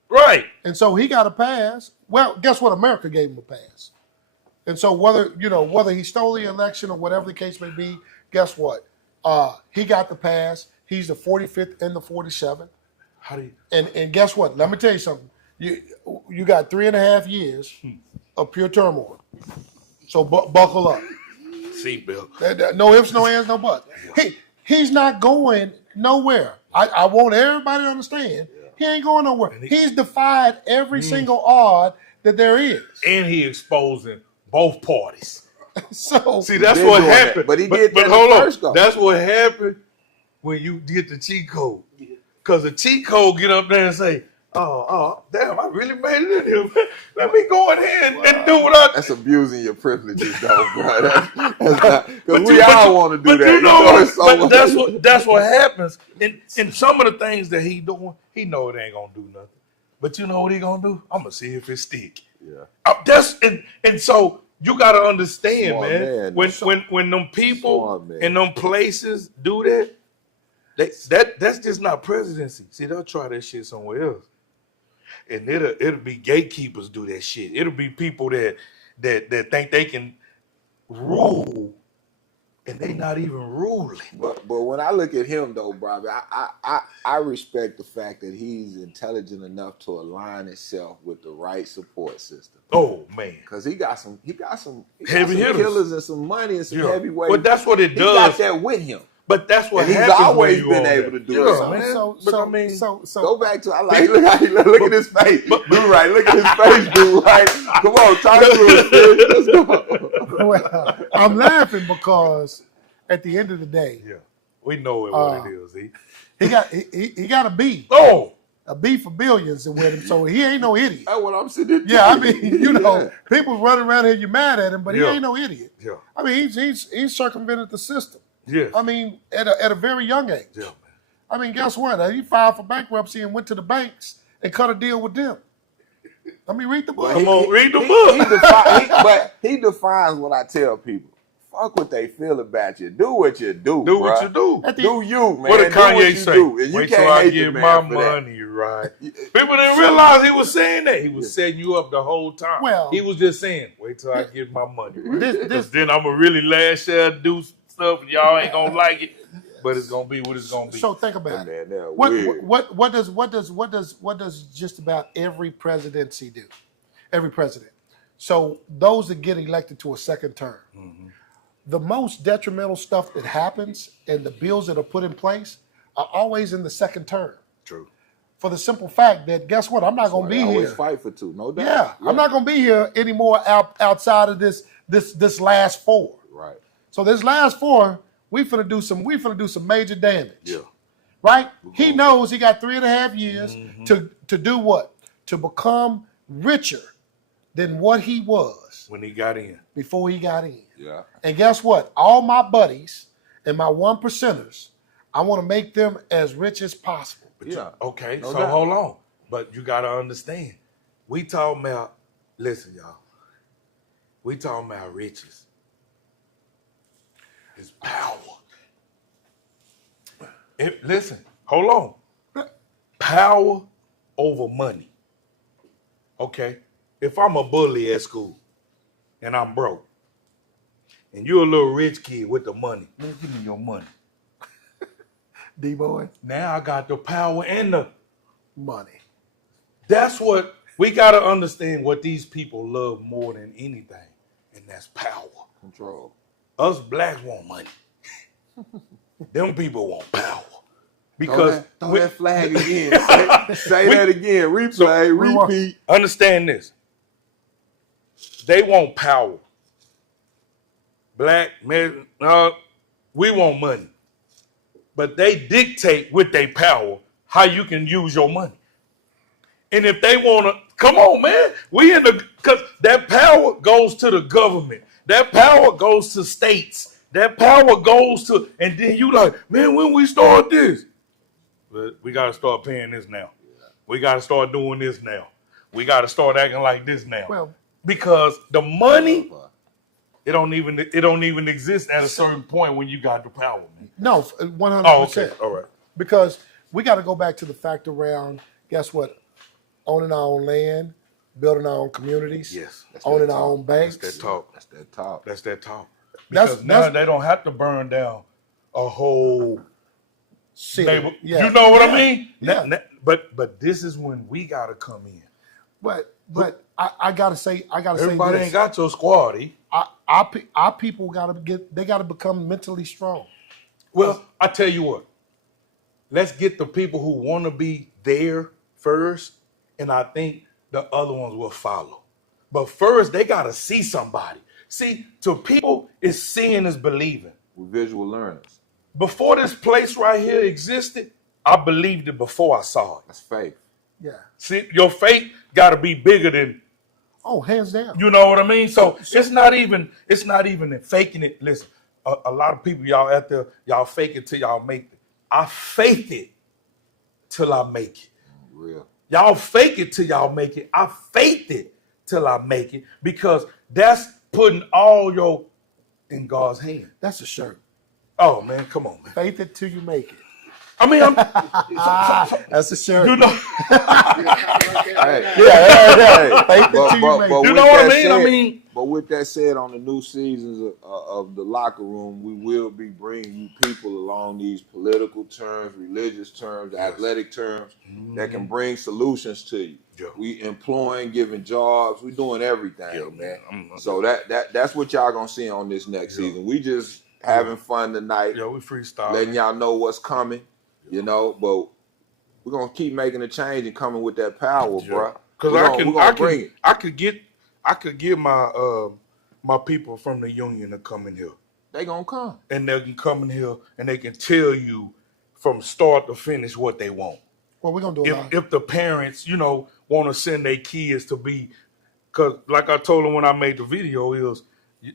Right. And so he got a pass. Well, guess what? America gave him a pass. And so whether he stole the election or whatever the case may be, guess what? He got the pass. He's the 45th and the 47th. How do you? And guess what? Let me tell you something. You got 3.5 years of pure turmoil. So buckle up. Seatbelt. No ifs, no ands, no buts. He's not going nowhere. I want everybody to understand. He ain't going nowhere. He's defied every single odd that there is. And he exposing both parties. So see, that's what happened. But he did that hold first on. That's what happened when you get the cheat code. Because the cheat code get up there and say, oh, damn, I really made it in here. Let me go in here and do what I... That's abusing your privileges, though, bro. Because we all want to do that. That's what happens. And some of the things that he doing, he know it ain't going to do nothing. But you know what he going to do? I'm going to see if it stick. Yeah. And so you got to understand, Smart man. When them people in them places do that, that's just not presidency. See, they'll try that shit somewhere else. And it'll be gatekeepers do that shit. It'll be people that think they can rule, and they not even ruling. But when I look at him though, Bobby, I respect the fact that he's intelligent enough to align himself with the right support system. Oh man, because he got some heavy hitters, killers and some money and some heavyweight. But that's what it does. He got that with him. But that's what And he's happens always when you been on able that. to do Yeah, that. man. But I mean, Go back to look at his face. Do right. Look at his face, dude. Right. Come on, talk to us, man. Let's go. Well, I'm laughing because at the end of the day, yeah, we know what it is. he got a B. Oh, A B for billions with him, so he ain't no idiot. That's what I'm sitting. Yeah, I mean, you know, people running around here, you're mad at him, but he Yeah. ain't no idiot. yeah, I mean, he's circumvented the system. yes. I mean, at a very young age. yeah, man. I mean, guess what? He filed for bankruptcy and went to the banks and cut a deal with them. I mean, read the book. Come on, read the book. But he defines what I tell people. Fuck what they feel about you. Do what you do. Do what bruh. you do. At the- Do you, man. What did Do what Kanye you say? do. And you Wait till can't I hate the get man my for that. money right. People didn't realize he was saying that. He was setting you up the whole time. Well- he was just saying, wait till I get my money right. This- Because then I'm going to really lash out, do stuff, and y'all ain't going to like it. But it's going to be what it's going to be. So think about Man, it. they're weird. What does just about every presidency do? Every president. So those that get elected to a second term, the most detrimental stuff that happens and the bills that are put in place are always in the second term. True. For the simple fact that guess what? I'm not going to They be always here. fight for two, no doubt. Yeah, I'm not going to be here anymore outside of this last four. Right. So this last four, we finna do some major damage. Yeah. Right? He knows he got 3.5 years to do what? To become richer than what he was When he got in. before he got in. Yeah. And guess what? All my buddies and my 1%ers, I want to make them as rich as possible. Yeah. Okay, No so doubt. hold on. But you got to understand. We talking about, listen, y'all. We talking about riches. It's power. Listen, hold on. Power over money. Okay? If I'm a bully at school and I'm broke, and you're a little rich kid with the money, man, give me your money. D-boy, Now I got the power and the money. That's what we got to understand, what these people love more than anything, and that's power. Control. Us blacks want money. Them people want power. Because Throw that flag again. Say that again. Replay, repeat. understand this. They want power. Black men, we want money. But they dictate with their power how you can use your money. And if they want to, come on, man. Because that power goes to the government. That power goes to states. That power goes to, and then you like, man, when we start this? But we got to start paying this now. We got to start doing this now. We got to start acting like this now. Well, because the money, it don't even exist at a certain point when you got the power, man. no, 100%. Oh, okay. All right. Because we got to go back to the fact around, guess what? Owning our own land, building our own communities, Yes. owning our own banks. That's that talk. That's that talk. That's that talk. That's- Because now that's- they don't have to burn down a whole City. neighbor. Yeah. You know what I Yeah. mean? Yeah. But this is when we gotta come in. But I gotta say Everybody this. ain't got your squad. Our people gotta become mentally strong. Well, I tell you what. Let's get the people who want to be there first, and I think the other ones will follow. But first, they gotta see somebody. See, to people, it's seeing is believing. We're visual learners. Before this place right here existed, I believed it before I saw it. That's faith. Yeah. See, your faith got to be bigger than, Oh, hands down. you know what I mean? So it's not even in faking it. Listen, a lot of people, y'all out there, y'all fake it till y'all make it. I faked it till I make it. Real. Y'all fake it till y'all make it. I faked it till I make it, because that's putting all your in God's hand. That's a shirt. Oh man, come on, man. Faith it till you make it. I mean, That's a shirt. you know, Hey, Faith it till you make it. you with know what I that mean? said- I mean, But with that said, on the new seasons of the locker room, we will be bringing you people along these political terms, religious terms, athletic terms that can bring solutions to you. Yeah. We employing, giving jobs, we doing everything, Yeah, man. man. So that's what y'all gonna see on this next season. We just having fun tonight, Yeah, we freestyle. letting y'all know what's coming, you know. But we're gonna keep making a change and coming with that power, bruh. Because We're gonna bring it. I could get my people from the union to come in here, They gonna come. and they can come in here and they can tell you from start to finish what they want. Well, we're gonna do a lot. If the parents, want to send their kids to be, because like I told them when I made the video,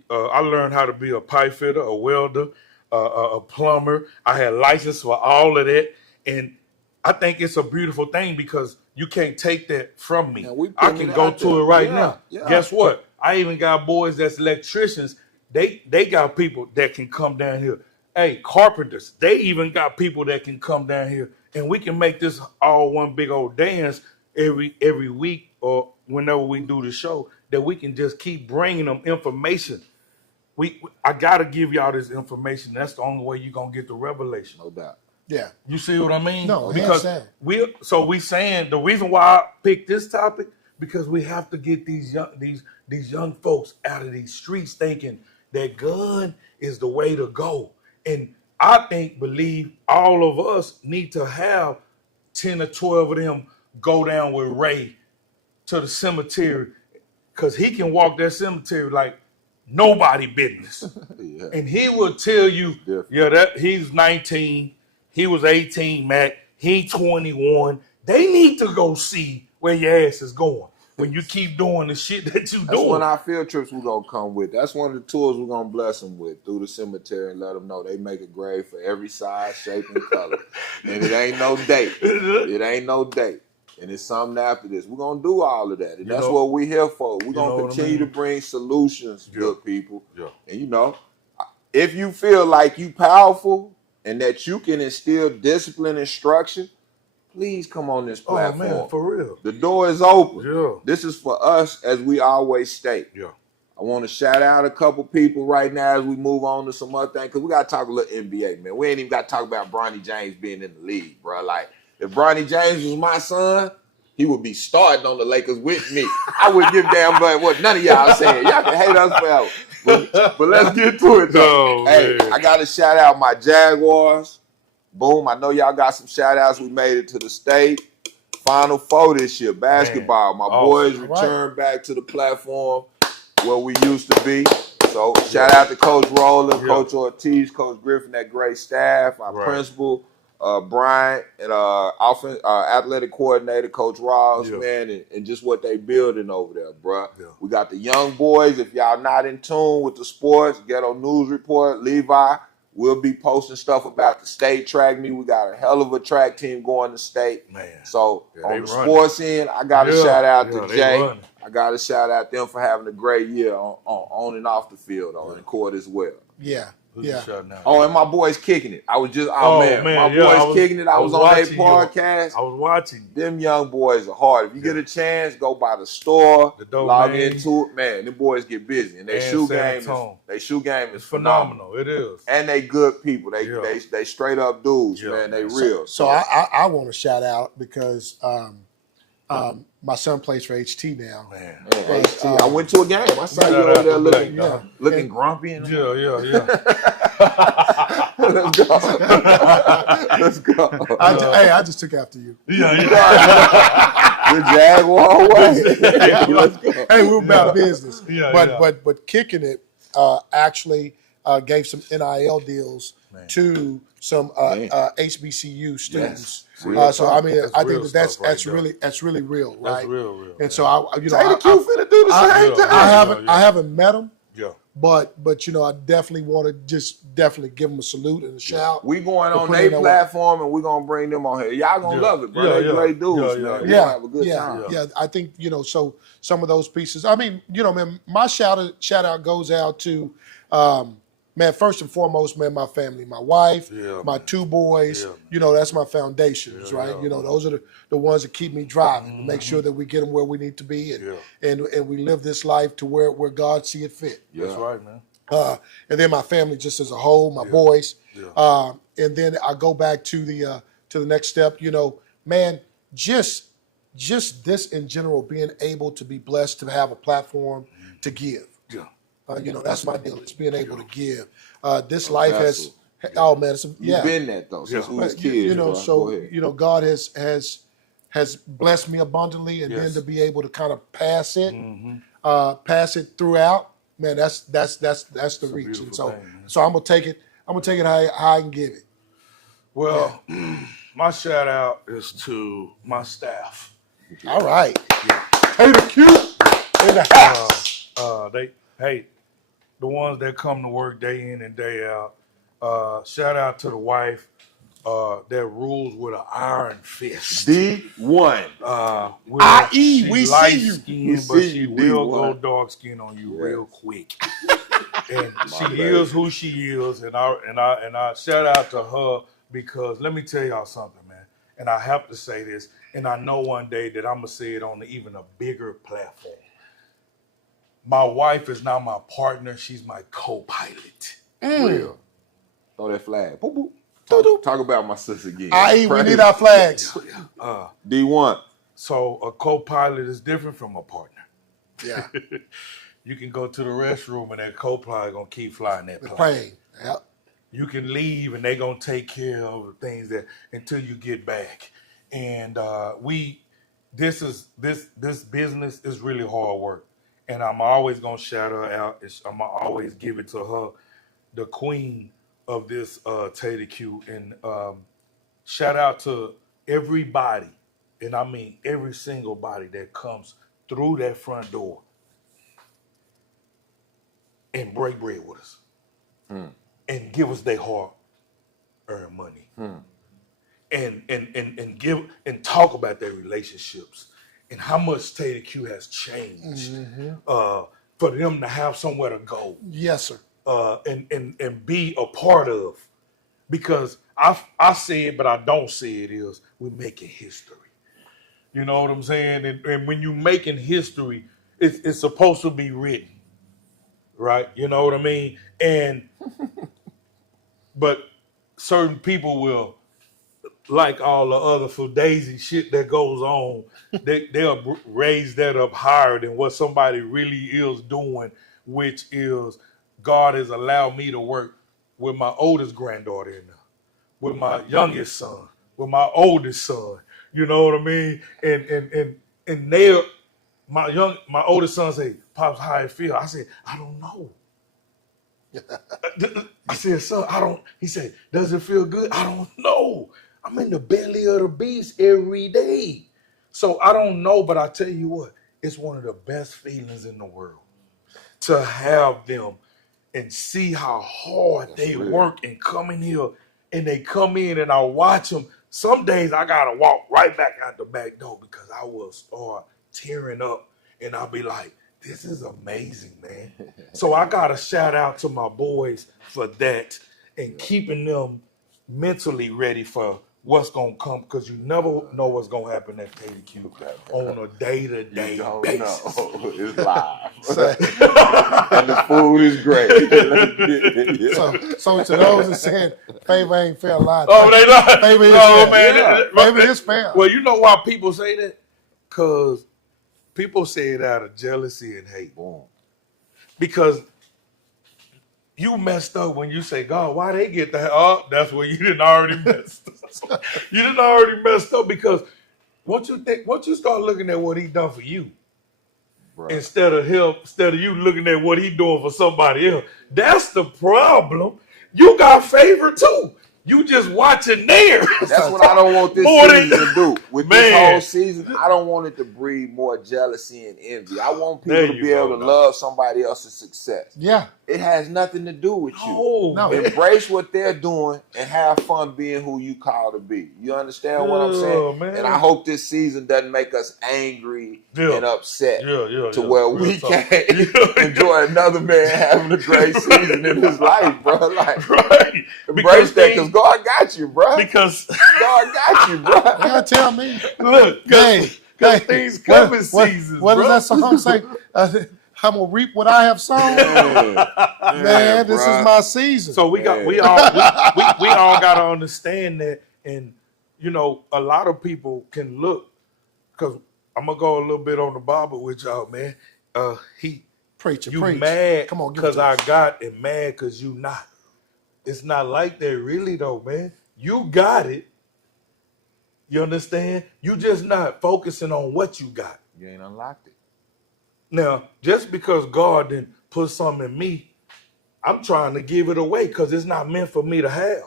I learned how to be a pipe fitter, a welder, a plumber. I had license for all of that, and I think it's a beautiful thing because you can't take that from me. Yeah, we I putting can it go out to there. it right Yeah, now. yeah. Guess what? I even got boys that's electricians. They got people that can come down here. Hey, carpenters, they even got people that can come down here, and we can make this all one big old dance every week or whenever we do the show, that we can just keep bringing them information. I got to give y'all this information. That's the only way you're going to get the revelation. No doubt. Yeah. You see what I mean? No, because understand. we saying the reason why I picked this topic, because we have to get these young folks out of these streets thinking that gun is the way to go. And I believe all of us need to have 10 or 12 of them go down with Ray to the cemetery, because he can walk that cemetery like nobody business. Yeah. And he will tell you, that he's 19, he was 18, Mac, he 21. They need to go see where your ass is going when you keep doing the shit that you That's doing. one of our field trips we're gonna come with. That's one of the tours we're gonna bless them with through the cemetery and let them know they make a grave for every size, shape, and color. And it ain't no date. It ain't no date. And it's something after this. We're gonna do all of that. And that's what we're here for. We're gonna continue to bring solutions, good people. Yeah. And if you feel like you powerful and that you can instill discipline and structure, please come on this platform. Oh man, for real. The door is open. Yeah. This is for us, as we always state. Yeah. I want to shout out a couple people right now as we move on to some other things, because we got to talk a little NBA, man. We ain't even got to talk about Bronny James being in the league, bro. Like, if Bronny James was my son, he would be starting on the Lakers with me. I wouldn't give a damn about what none of y'all saying. Y'all can hate us forever. But let's get to it, though. Oh, hey, man. I got to shout out my Jaguars. Boom. I know y'all got some shout outs. We made it to the state. Final Four this year, basketball. My boys returned back to the platform where we used to be. So shout out to Coach Rowland, Coach Ortiz, Coach Griffin, that great staff, our principal, Brian, and athletic coordinator, Coach Ross, man, and just what they building over there, bruh. Yeah. We got the young boys. If y'all not in tune with the sports, Ghetto News Report, Levi, we'll be posting stuff about the state track meet. We got a hell of a track team going to state. Man. So on the sports end, I got to shout out to Jay. I got to shout out them for having a great year on and off the field, on the court as well. Yeah. Yeah. Oh, and my boys kicking it. I was just, my boys kicking it. I was on their podcast. I was watching. Them young boys are hard. If you get a chance, go by the store, log into it. Man, them boys get busy, and their shoe game is phenomenal. It is, and they good people. They straight up dudes, man. They real. So I want to shout out because my son plays for HT now. Man, HT. I went to a game. I saw you over there looking grumpy. And Let's go. Let's go. I just took after you. The Jaguar way. Let's go. Hey, we're about business. But kicking it actually gave some NIL deals to some HBCU students. So I mean, I think that's really real, right? That's real. And so I Q finna do the same thing. I haven't met him. Yeah. But I definitely want to just definitely give them a salute and a shout. We going on their platform and we're gonna bring them on here. Y'all gonna love it, bro. They great dudes, man. We'll have a good time. Yeah. I think so some of those pieces. I mean, man, my shout out goes out to man, first and foremost, man, my family, my wife, my two boys, that's my foundations, right? Those are the ones that keep me driving, to make sure that we get them where we need to be and we live this life to where God see it fit. That's right, man. And then my family just as a whole, my boys. And then I go back to the next step, man, just this in general, being able to be blessed to have a platform to give. That's my deal. It's being able to give. This life has, vessel. oh man, You've yeah. been that though since Yeah. we was But, kids, bro. Go so ahead. God has blessed me abundantly, and then Yes. to be able to kind of pass it, Mm-hmm. pass it throughout. Man, that's the a reach. beautiful And so, thing, man. I'm gonna take it. I'm gonna take it how I can give it. Well, my shout out is to my staff. All right. Hey, the cute in the house. The ones that come to work day in and day out. Shout out to the wife that rules with an iron fist. D1. I.e., She we light see you. skin, We but see she you, will D1. go dark skin on you real quick. And she baby. is who she is, and I shout out to her because let me tell y'all something, man. And I have to say this, and I know one day that I'm gonna say it on even a bigger platform. My wife is now my partner. She's my co-pilot. Real. Throw that flag. Boop, boop. Talk about my sister again. I.e., we Praise. need our flags. D1. So a co-pilot is different from a partner. Yeah, You can go to the restroom and that co-pilot gonna keep flying that the plane. plane. Yep. You can leave and they gonna take care of the things that until you get back. And this business is really hard work. And I'm always gonna shout her out. I'm gonna always give it to her, the queen of this Tater Q. And shout out to everybody, and I mean every single body that comes through that front door and break bread with us and give us their hard-earned money and give and talk about their relationships and how much Tater Q has changed for them to have somewhere to go Yes, sir. and be a part of. Because I say it, but I don't say it is we're making history. You know what I'm saying? And when you're making history, it's supposed to be written, right? You know what I mean? And but certain people will, like all the other fugazi shit that goes on, they'll raise that up higher than what somebody really is doing, which is God has allowed me to work with my oldest granddaughter in there, with my youngest son, with my oldest son. You know what I mean? And they, my oldest son say, "Pops, how it feel?" I said, "I don't know." I said, "Son, I don't." He said, "Does it feel good?" I don't know. I'm in the belly of the beast every day, so I don't know. But I tell you what, it's one of the best feelings in the world to have them and see how hard they real. work and come in here and they come in and I watch them. Some days I gotta walk right back out the back door because I will start tearing up and I'll be like, this is amazing, man. So I gotta shout out to my boys for that and keeping them mentally ready for what's gonna come because you never know what's gonna happen at KDQ on a day-to-day Don't basis. know. It's live. And the food is great. So to those that saying favor ain't fair, lie. Oh, they not. Favor is No, fair. man. Yeah. Favor is fair. Well, you know why people say that? Because people say it out of jealousy and hate. Boom. Because you messed up when you say, God, why they get that? Oh, that's when you didn't already messed up. You didn't already messed up because once you start looking at what he done for you, Bro. instead of you looking at what he doing for somebody else, that's the problem. You got favor too. You just watching theirs. That's what I don't want this More season than- to do. With Man. this whole season, I don't want it to breed more jealousy and envy. I want people There to you be go, able to dog. love somebody else's success. Yeah. It has nothing to do with you. No. Embrace what they're doing and have fun being who you call to be. You understand what I'm Yeah, saying? man. And I hope this season doesn't make us angry Yeah. and upset Yeah, to where Real we talk. can't Yeah. enjoy another man having a great season in his life, bro. Like, Right. embrace that because God got you, bro. Because God got you, bro. You gotta tell me. look, Hey, because hey, things come in what- seasons, What bro. does that song say? I'm gonna reap what I have sown. Man, this is my season. So we all got to understand that, and you know, a lot of people can look because I'm gonna go a little bit on the Bible with y'all, man. He Preach it, You preach. mad Come on, give it because to I us. got and mad because you not. It's not like that really though, man. You got it. You understand? You just not focusing on what you got. You ain't unlocked it. Now, just because God didn't put something in me, I'm trying to give it away because it's not meant for me to have.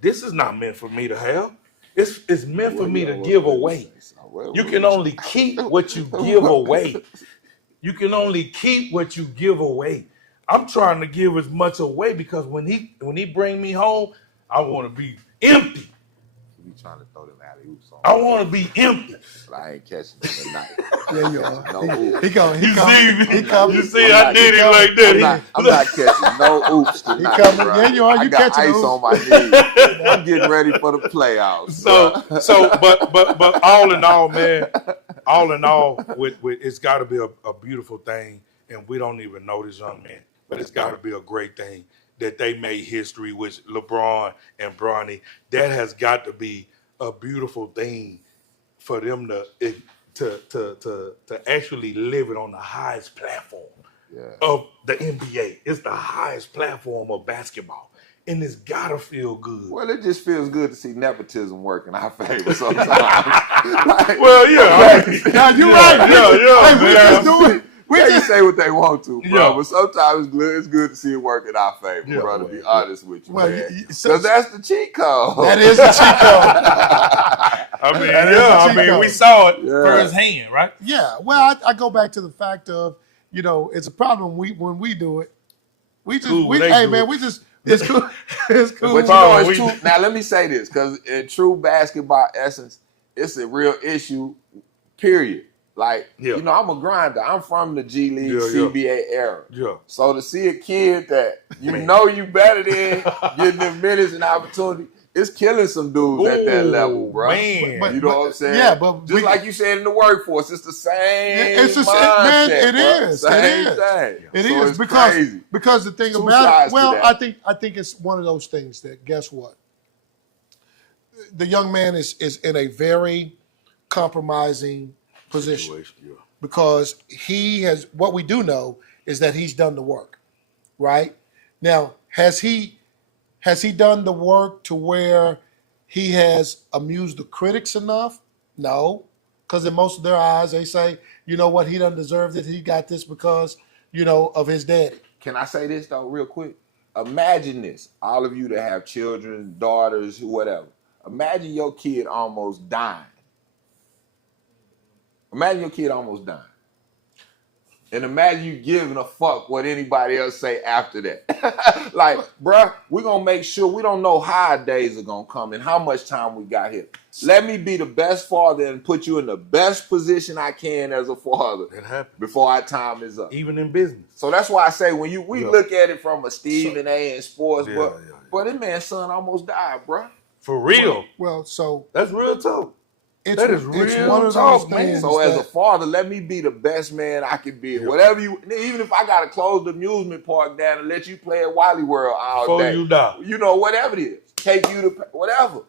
This is not meant for me to have. It's meant for me to give away. You can only keep what you give away. You can only keep what you give away. I'm trying to give as much away because when he bring me home, I want to be empty. You trying to throw them alley oops on. I want to be empty. But I ain't catching them tonight. Yeah, you are. No oops. He coming. You see me? He coming. You see, I did it like that. I'm not catching no oops tonight. coming. Bro. Yeah, you are. I You got catching ice oops. on my knees. I'm getting ready for the playoffs. But all in all, man, all in all, with it's got to be a beautiful thing, and we don't even know this young man, but it's got to be a great thing that they made history with LeBron and Bronny. That has got to be a beautiful thing for them to actually live it on the highest platform of the NBA. It's the highest platform of basketball, and it's gotta feel good. Well, it just feels good to see nepotism work in our favor sometimes. Like, Well, yeah, Now you right. yeah, Hey, we just do it. We they just can say what they want to, bro. Yeah. But sometimes it's good to see it work in our favor, Yeah, bro. To well, be honest with you, well, man. you- Because that's the cheat code. that is the cheat code. I mean, That is a cheat code. we saw it Yeah. firsthand, right? Yeah. Well, I go back to the fact of, it's a problem when we do it. We just Cool, they hey do man, it. we just it's cool. It's cool. But you know, problem. it's true. Now, let me say this, because in true basketball essence, it's a real issue, period. Like, Yeah. I'm a grinder. I'm from the G League, Yeah, yeah. CBA era. Yeah. So to see a kid that Man. you better than, getting them minutes and opportunity, it's killing some dudes at that level, bro. Man. But- You know what I'm saying? yeah, but just we- like you said in the workforce, it's the same It's the same- mindset, man, it bro. is. Same It is. thing. It So is it's because crazy. because the thing Two about sides it, to well, that. I think it's one of those things that guess what? The young man is in a very compromising position Yeah. because he has what we do know is that he's done the work, right? Now, has he done the work to where he has amused the critics enough? No, because in most of their eyes, they say, you know what, he doesn't deserve it. He got this because, of his daddy. Can I say this though, real quick? Imagine this, all of you that have children, daughters, whatever. Imagine your kid almost dying. Imagine your kid almost dying. And imagine you giving a fuck what anybody else say after that. Like, bruh, we're going to make sure we don't know how our days are going to come and how much time we got here. Let me be the best father and put you in the best position I can as a father That happened. before our time is up. Even in business. So that's why I say when we Yeah. look at it from a Stephen A. in sports, Yeah, but yeah. this man's son almost died, bruh. For real. Well, so That's real talk. it's, That is it's real one of talk, those man. things. So as a that- father, let me be the best man I can be. Yeah. Whatever even if I gotta close the amusement park down and let you play at Wally World all Before day, you die. Whatever it is, take you to whatever.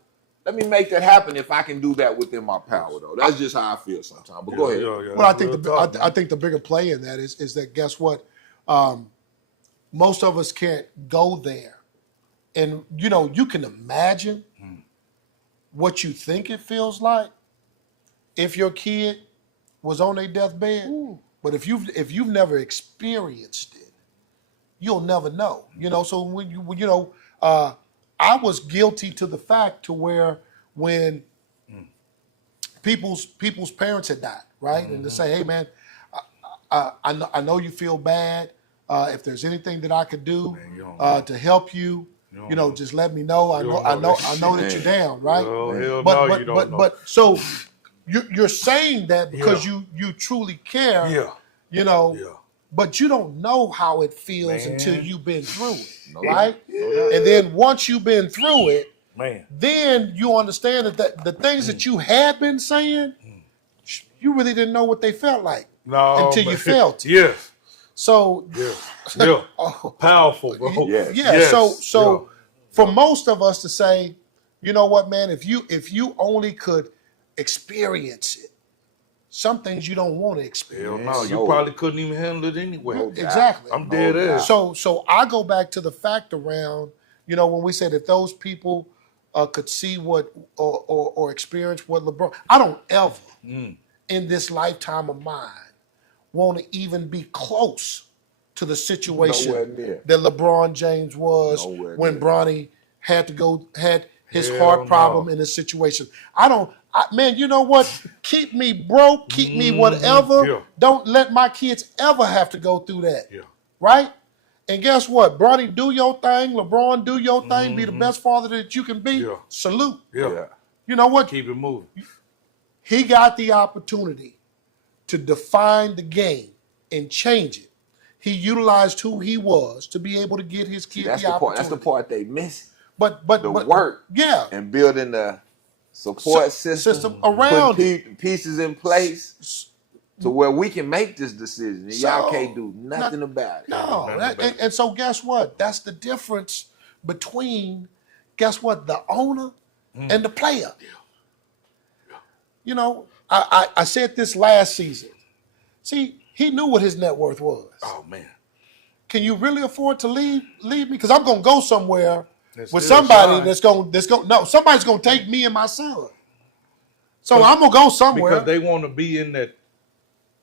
Let me make that happen if I can do that within my power, though. That's just how I feel sometimes. But go ahead. Well, I think I think the bigger play in that is that guess what? Most of us can't go there, and you can imagine what you think it feels like if your kid was on their deathbed. But if you've never experienced it, you'll never know. So when I was guilty to the fact to where when people's parents had died, right? And to say, hey man, I know you feel bad. If there's anything that I could do to help you, just let me know. I know that you're down, right? But so you're saying that because you truly care, Yeah. but you don't know how it feels until you've been through it, No. right? And then once you've been through it, Man. then you understand that the things that you had been saying, you really didn't know what they felt like No. until you felt it. Yes. So, Yeah. oh, Powerful, bro. Yeah. yeah. Yes. So for most of us to say, you know what, man, if you only could experience it, some things you don't want to Hell experience. no, you No. probably couldn't even handle it anyway. No doubt. Exactly. I'm No dead doubt. ass. So I go back to the fact around, when we said if those people could see what or experience what LeBron, I don't ever in this lifetime of mine want to even be close to the Nowhere situation near. that LeBron James was Nowhere when near. Bronny had his Hell heart problem no. in this situation. Man, you know what? Keep me broke, keep me whatever. Yeah. Don't let my kids ever have to go through that. Yeah. Right? And guess what? Bronny, do your thing. LeBron, do your thing. Be the best father that you can be. Yeah. Salute. Yeah. Yeah. You know what? Keep it moving. He got the opportunity to define the game and change it. He utilized who he was to be able to get his kid That's the the part. opportunity. That's the part they miss. But The work Yeah. and building the support system around putting pieces in place to where we can make this decision. And y'all So, can't do nothing about it. No, and so guess what? That's the difference between, guess what, the owner and the player. I said this last season. See, he knew what his net worth was. Oh man. Can you really afford to leave me? Because I'm gonna go somewhere That's with still somebody shine. that's going no, somebody's gonna take me and my son. So I'm gonna go somewhere. Because they want to be in that.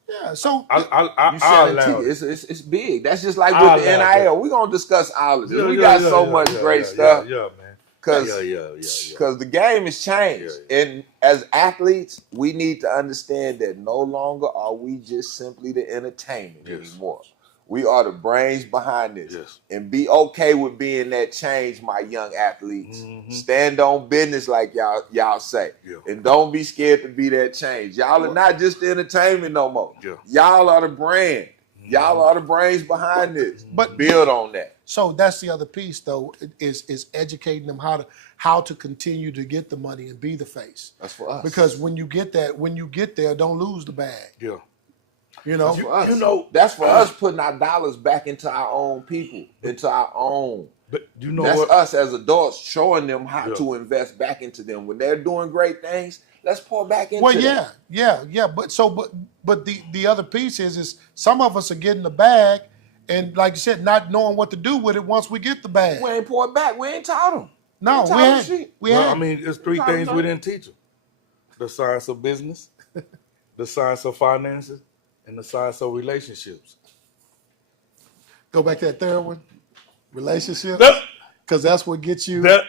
Yeah. So You I selling allow tickets. it. It's big. That's just like I with the allow NIL. We're gonna discuss all of this. Yeah, We yeah, got yeah, so yeah, much yeah, great yeah, stuff. Yeah, man. Cause Yeah. the game has changed. Yeah, And as athletes, we need to understand that no longer are we just simply the entertainment Yes. anymore. We are the brains behind this. Yes. And be okay with being that change, my young athletes. Mhm. Stand on business like y'all say. Yeah. And don't be scared to be that change. Y'all are not just the entertainment no more. Yeah. Y'all are the brand. Y'all are the brains behind this. But- build on that. So that's the other piece, though, is educating them how to continue to get the money and be the face. That's for us. Because when you get there, don't lose the bag. Yeah. You know, That's for us. you know- that's for us putting our dollars back into our own people, into our own. But you know That's what? us as adults showing them how Yeah. to invest back into them. When they're doing great things, let's pour back into well, them. yeah. But the other piece is some of us are getting the bag, and like you said, not knowing what to do with it once we get the bag. We ain't poured back. We ain't taught them. No, ain't taught we them had. shit. We Well, had. I mean, it's three Probably things not. we didn't teach them: the science of business, the science of finances, and the science of relationships. Go back to that third one, relationship, That, because that's what gets you that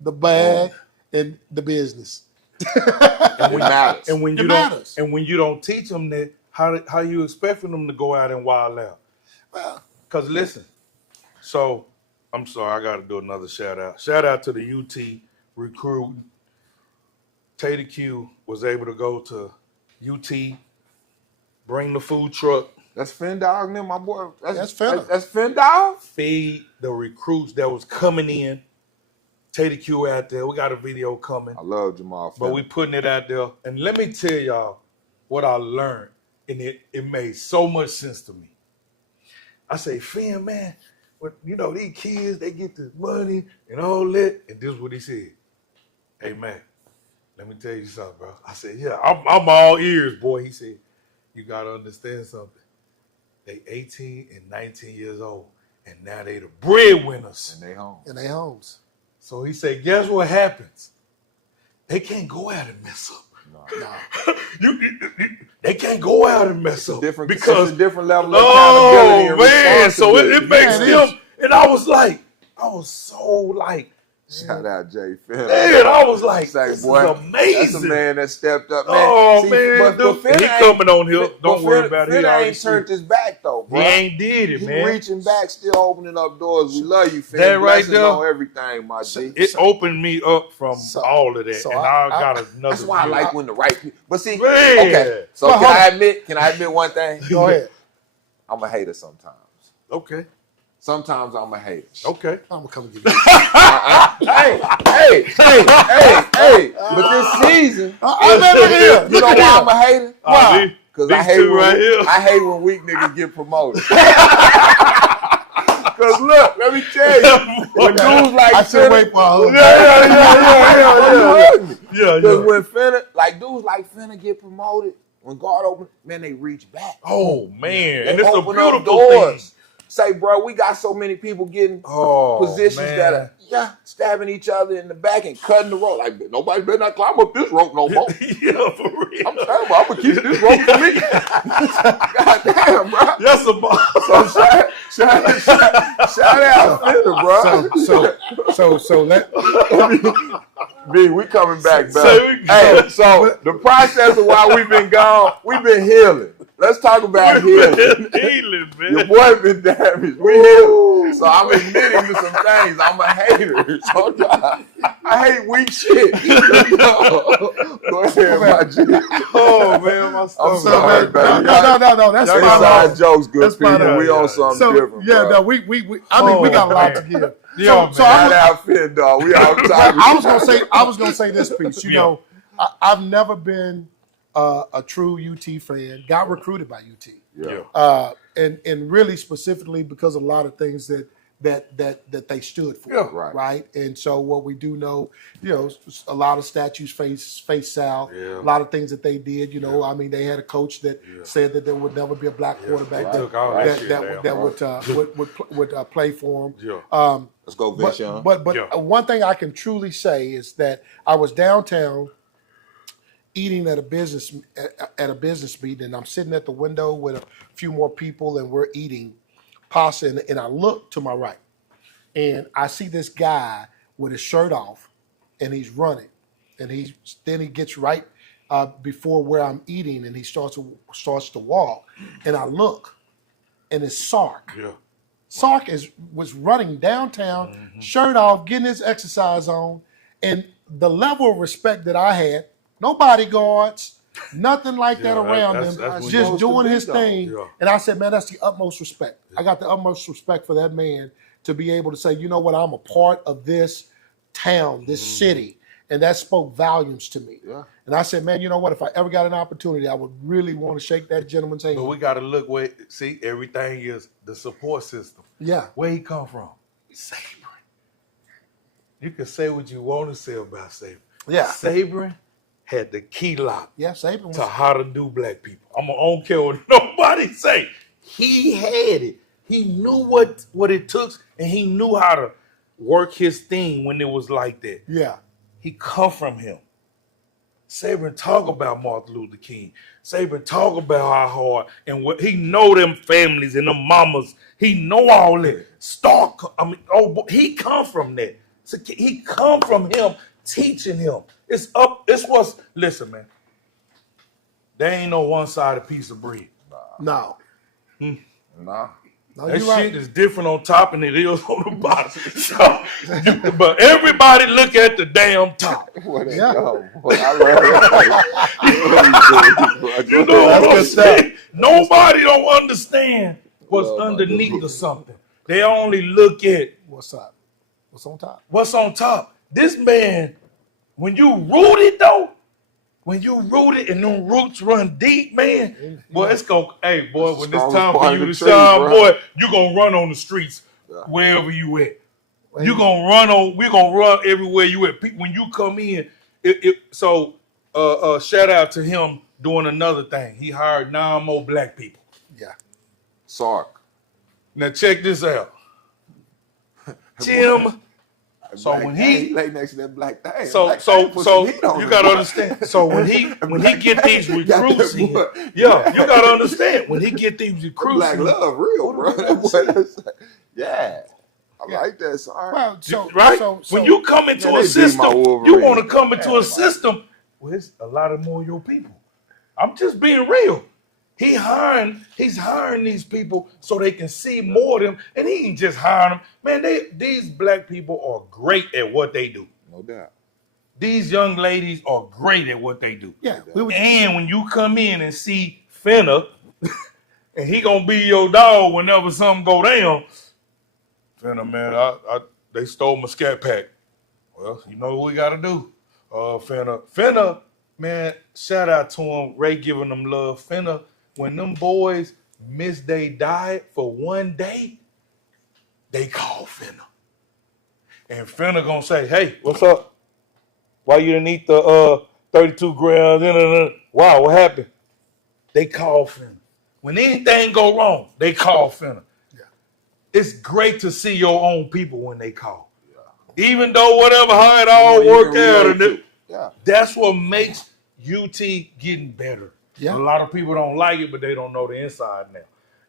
the bag and the business. It matters. and when It you matters. don't, and when you don't teach them that, how you expecting them to go out and wild out? Well, Cause listen, so I'm sorry, I got to do another shout out. Shout out to the UT recruit. Tater Q was able to go to UT, bring the food truck, That's Finn Dog and them, my boy. That's Finn. That's Finn Dog. feed the recruits that was coming in. Tater Q out there. We got a video coming. I love Jamal. But Finn. we putting it out there. And let me tell y'all what I learned. And it made so much sense to me. I say, Finn, man, these kids, they get the money and all that. And this is what he said. Hey, man, let me tell you something, bro. I said, yeah, I'm all ears, boy. He said, you got to understand something. They 18 and 19 years old. And now they the breadwinners. and they home. in their homes. So he said, guess what happens? They can't go out and mess up. No. They can't go out and mess up Different because it's a different level of accountability and man, so it responsibility. makes Yeah, it them. And I was so like, Shout out Jay Finn. man, I was like, Say, this boy, is That's amazing. a man that stepped up. Man. Oh See, man, but Finn he ain't- coming on here. but Don't worry Finn- about it. Finn He already ain't turned his back though, He bro. ain't did it, He man. reaching back, still opening up doors. We love you, Finn. That right Blessings there. on everything, my G. It opened me up from So- all of that, so and I- I got another. That's why I view. like when the right people. But see, Man. okay. So Well, can I admit one thing? Go ahead. I'm a hater sometimes. Okay, Sometimes I'm a hater. okay. I'm gonna come give you. Hey. But this season, I'm never here. you know why I'm a hater? Why? Because These I hate two when right here. I hate when weak niggas get promoted. Because look, let me tell you, when dudes like I should Finna, wait for a yeah. Yeah, Because when Finna, like dudes like Finna get promoted, when man, they reach back. Oh man, They and it's a open up beautiful thing. Say, bro, we got so many people getting positions that are stabbing each other in the back and cutting the rope. Like, nobody better not climb up this rope no more. Yeah, for real. I'm telling you, I'm gonna keep this rope for me. God damn, bro. That's a boss. So shout out, Finna, bro. So let B, we coming back, So bro. we- Hey, so the process of why we've been gone, we've been healing. Let's talk about healing. Healing, man. Your boy been damaged. We healing. So I'm admitting to some things. I'm a hater. So I hate weak shit. Go ahead, my G. Oh man, my I'm stomach. sorry, no, baby. no. That's Inside fine. jokes, good That's fine. people. We Yeah, on yeah. something So different. yeah, bro. no, we we got a lot to give. Yeah, So man. I'm, Shout out Finn, dog. We all talking. I was gonna say this piece. You Yeah. know, I've never been a true UT fan. Got recruited by UT, Yeah. and really specifically because of a lot of things that they stood for. Yeah. Right. And so what we do know, you know, a lot of statues face south. Yeah. A lot of things that they did. You know, I mean, they had a coach that said that there would never be a black quarterback They took all that shit would play for him. Yeah. Let's go, Vince Young. But Yeah. one thing I can truly say is that I was downtown eating at a business meeting, and I'm sitting at the window with a few more people, and we're eating pasta, and I look to my right, and I see this guy with his shirt off, and he's running, and then he gets right before where I'm eating, and he starts to walk, and I look, and it's Sark. Yeah. Sark was running downtown, shirt off, getting his exercise on, and the level of respect that I had, no bodyguards, nothing like that Yeah, around that's- him, that's what just supposed doing to be, his though. thing. Yeah. And I said, man, that's the utmost respect. I got the utmost respect for that man to be able to say, you know what, I'm a part of this town, this city. And that spoke volumes to me. Yeah. And I said, man, you know what, if I ever got an opportunity, I would really want to shake that gentleman's hand. But we got to look where, see, everything is the support system. Yeah. Where he come from? Sabrin. You can say what you want to say about Sabrin. Yeah. Sabrin had the key lock Yeah, Saban was. to how to do black people. I don't care what nobody say. He had it. He knew what it took, and he knew how to work his thing when it was like that. Yeah. He come from him. Sabrin talk about Martin Luther King. Sabrin talk about how hard and what he know them families and them mamas. He know all that. He come from that. So he come from him teaching him. Listen, man. There ain't no one-sided piece of bread. No. Nah. No, That you're shit right. is different on top than it is on the bottom. So, but everybody look at the damn top. What they Yeah. go, boy. I love You know what I'm good stuff. saying? Nobody don't understand what's Love my underneath dude. of something. They only look at What's up? What's on top? what's on top. This man, when you root it though, when you root it and them roots run deep, man, boy, it's gonna, hey, boy, when it's Strongest time part for of you the to tree, shine, bro. boy, you gonna run on the streets wherever you at. You gonna we're gonna run everywhere you at. When you come in, shout out to him doing another thing. He hired 9 more black people. Yeah. Sark. Now check this out. Jim, so Black when thing, he lay next to that black thing. so Black so thing put so some heat on you him, gotta boy. understand. So when he get these Black got recruits that in, boy. yeah, you gotta understand when he get these recruits Black in, love, real, bro. That boy, yeah. I like that, Sark. Well, so right? So, when you come into Man, a they beat my system, you Wolverine. want to come into Yeah, a system where it's a lot of more of your people. I'm just being real. He's hiring these people so they can see more of them, and he ain't just hiring them. Man, these black people are great at what they do. No doubt. These young ladies are great at what they do. yeah, we would. And when you come in and see Finna, and he gonna be your dog whenever something go down, Finna, man, they stole my scat pack. Well, you know what we gotta do. Finna, man, shout out to him. Ray giving them love. Finna, when them boys missed their diet for one day, they call Finna. And Finna gonna say, hey, what's up? Why you didn't eat the 32 grams? Wow, what happened? they call Finna. When anything go wrong, they call Finna. Yeah. It's great to see your own people when they call. Even though whatever how it all You worked can out, relate and to. Yeah. that's what makes UT getting better. Yeah. A lot of people don't like it, but they don't know the inside now.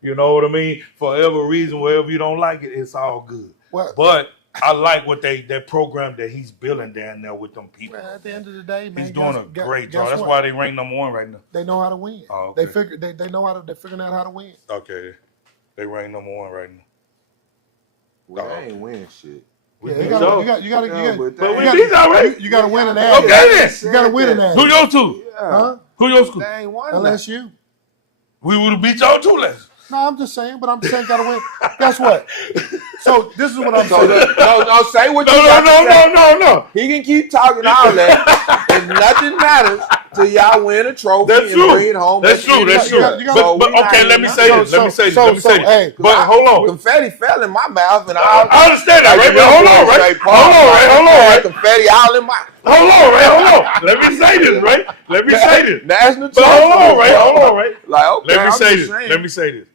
You know what I mean? For whatever reason, wherever you don't like it, it's all good. Well- but I like what that program that he's building down there with them people. Man, at the end of the day, man, He's doing a great job. That's why they rank number 1 right now. they know how to win. Oh, okay. They know how to. They're figuring out how to win. Okay, they rank number 1 right now. Well, I ain't win shit. Yeah, beat you y'all. got But we beat y'all, right? you got to win in that. Okay, then. You got to win in that. Who your two? Huh? Who your school? They ain't won Unless that. you. We would have beat y'all too last. No, I'm just saying, but I'm just saying, got to win. Guess what? So this is what I'm So saying. no, say what you got to say. No. He can keep talking all that, and nothing matters till y'all win a trophy That's and true. bring it home. That's true. That's true. you got- But okay, let me say this. Let me say this. hey, But hold on. Confetti fell in my mouth, and I understand that, like right? the But hold young on, boys right? say, Hold on, right? Confetti all in my Hold on. Let me say this, right? Let me say this. national. But hold on, right? Like, okay, Let me I'm say just this. saying. Let me say this.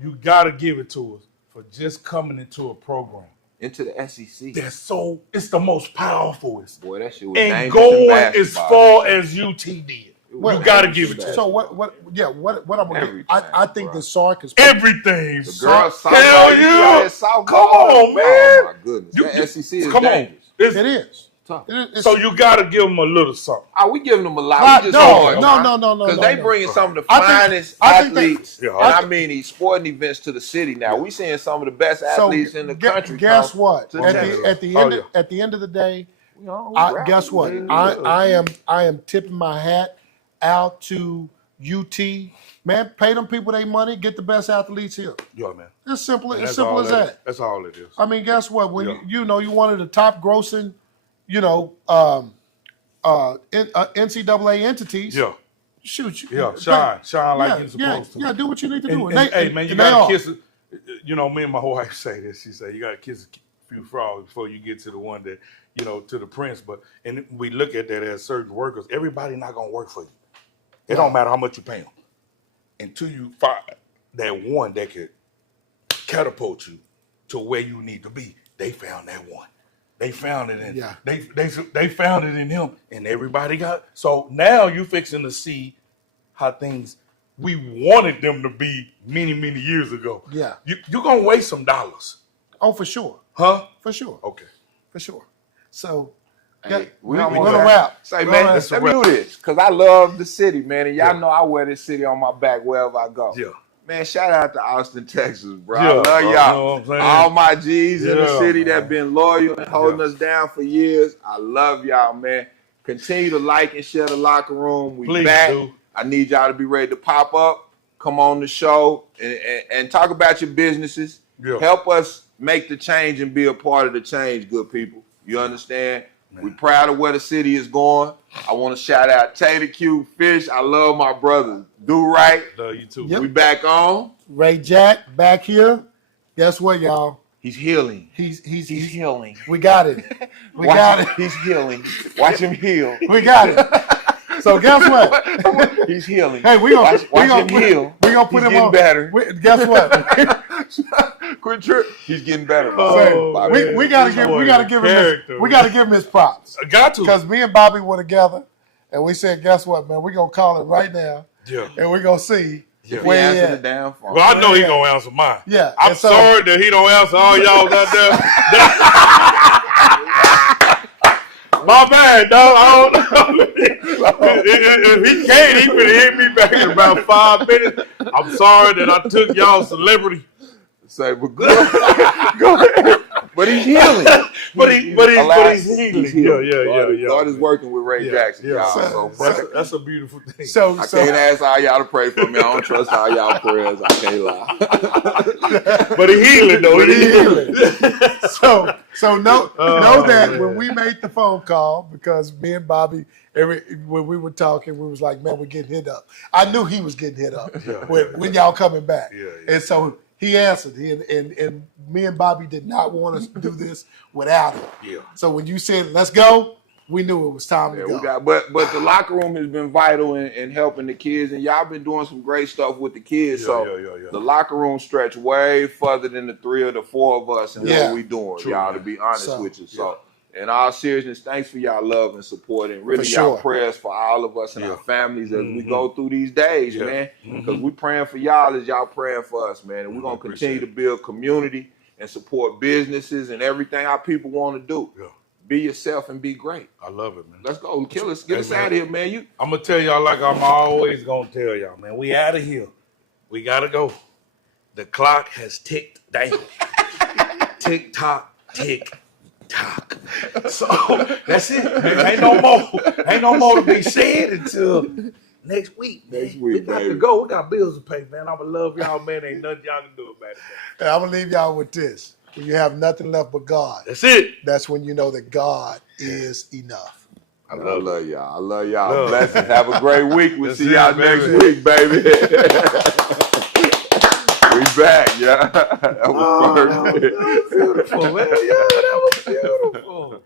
You gotta give it to us for just coming into a program. Into the SEC. It's the most powerful. Boy, that shit was And dangerous going in as basketball. far as UT did. Well, You gotta give it to us. So what I'm gonna Everything, get, I think bro. the Sark is Everything. The girls, Hell yeah. Come on, man. Oh my goodness, You- that SEC is Come on. dangerous. it is. Tough. So you gotta give them a little something. Oh, we giving them a lot. Right, We just no, going, no, because no, they no. bringing some of the I think- finest I think that- athletes, Yeah, and I I mean these sporting events to the city. Now we seeing some of the best So athletes in the country. guess come what? to At Texas. the end of the day, You know, guess what? rapping, I am tipping my hat out to UT. Man, pay them people their money, get the best athletes here. Yeah, man. It's simple. And It's that's simple all as that is. that. That's all it is. I mean, guess what? When Yeah. you know you're one of the top grossing, NCAA entities. Yeah. Shoot, Yeah. Shine like you're supposed to. Yeah, do what you need to do. And, hey, man, you and they gotta are. kiss it. You know, me and my wife say this. She say you gotta kiss a few frogs before you get to the one that, you know, to the prince. But and we look at that as certain workers. Everybody not gonna work for you. It don't matter how much you pay them until you find that one that could catapult you to where you need to be. They found that one. They found it in Yeah. They found it in him, and everybody got. So now you fixing to see how things we wanted them to be many years ago. Yeah. You're gonna waste some dollars, Oh, for sure, huh? for sure, Okay. for sure. So, Hey, we're almost gonna there. wrap. Say, We're man, gonna That's a let me wrap. do this because I love the city, man, and y'all Yeah. know I wear this city on my back wherever I go. Yeah. Man, shout out to Austin, Texas, bro. Yeah, I love bro, y'all. you know what I'm saying? All my G's in the Yeah, city man. that been loyal and holding Yeah. us down for years. I love y'all, man. Continue to like and share the locker room. We Please back. do. I need y'all to be ready to pop up, come on the show, and talk about your businesses. Yeah. Help us make the change and be a part of the change, good people. You understand? We're proud of where the city is going. I want to shout out Tater Q, Fish. I love my brothers. Do right. Love you too. Yep. We back on. Ray Jack back here. Guess what, y'all? He's healing. He's healing. we got it. We got it. He's healing. Watch him heal. We got it. So guess what? He's healing. Hey, we gonna watch him heal. We gonna put He's him getting on. better. Guess what? Quit trip. He's getting better. Oh, Bobby. man. we gotta This give boy we gotta is give a him his, character. we gotta give him his props I got to. because me and Bobby were together and we said, guess what, man? We gonna call him right now Yeah. and we gonna see Yeah. If he where he answer the at. damn phone. Well, I know he Yeah. gonna answer mine. Yeah, I'm and so- sorry that he don't answer all y'all out there. My bad, dog. I don't know. If he can't, he could hit me back in about 5 minutes. I'm sorry that I took y'all celebrity. Say, but go ahead. But he's healing. But he's healing. Yeah. God is working with Ray Jackson. Yeah. Y'all. So, That's a beautiful thing. So I can't ask all y'all to pray for me. I don't trust all y'all prayers. I can't lie. But he healing though. But he He healing. so know Oh, that man. when we made the phone call, because me and Bobby, when we were talking, we was like, man, we're getting hit up. I knew he was getting hit up when y'all coming back. Yeah. And so he answered. And me and Bobby did not want us to do this without him. Yeah. So when you said, let's go, we knew it was time to Yeah, go. we got, but the locker room has been vital in helping the kids, and y'all been doing some great stuff with the kids. Yeah. The locker room stretch way further than the 3 or the 4 of us and Yeah. what we doing, True, y'all. man. To be honest So, with you, so in all seriousness, thanks for y'all love and support, and really For y'all sure. prayers for all of us and Yeah. our families as we go through these days, Yeah. man. Because we praying for y'all as y'all praying for us, man. And we're I gonna appreciate continue to build community and support businesses and everything our people want to do. Yeah. Be yourself and be great. I love it, man. Let's go, kill us, get Hey, us man. out of here, man. I'm gonna tell y'all like I'm always gonna tell y'all, man. We out of here. We gotta go. The clock has ticked down. Tick tock, tick tock. So that's it, man. Ain't no more to be said until next week. Man. Next week, we got baby. to go. We got bills to pay, man. I'ma love y'all, man. Ain't nothing y'all can do about it. Man. And I'm gonna leave y'all with this: when you have nothing left but God, That's it. that's when you know that God is enough. I love y'all. I love y'all. Love. Blessings. Have a great week. We'll That's see it, y'all baby. next week, baby. We back, yeah. That was Oh, perfect. that was beautiful, man. Yeah, that was beautiful.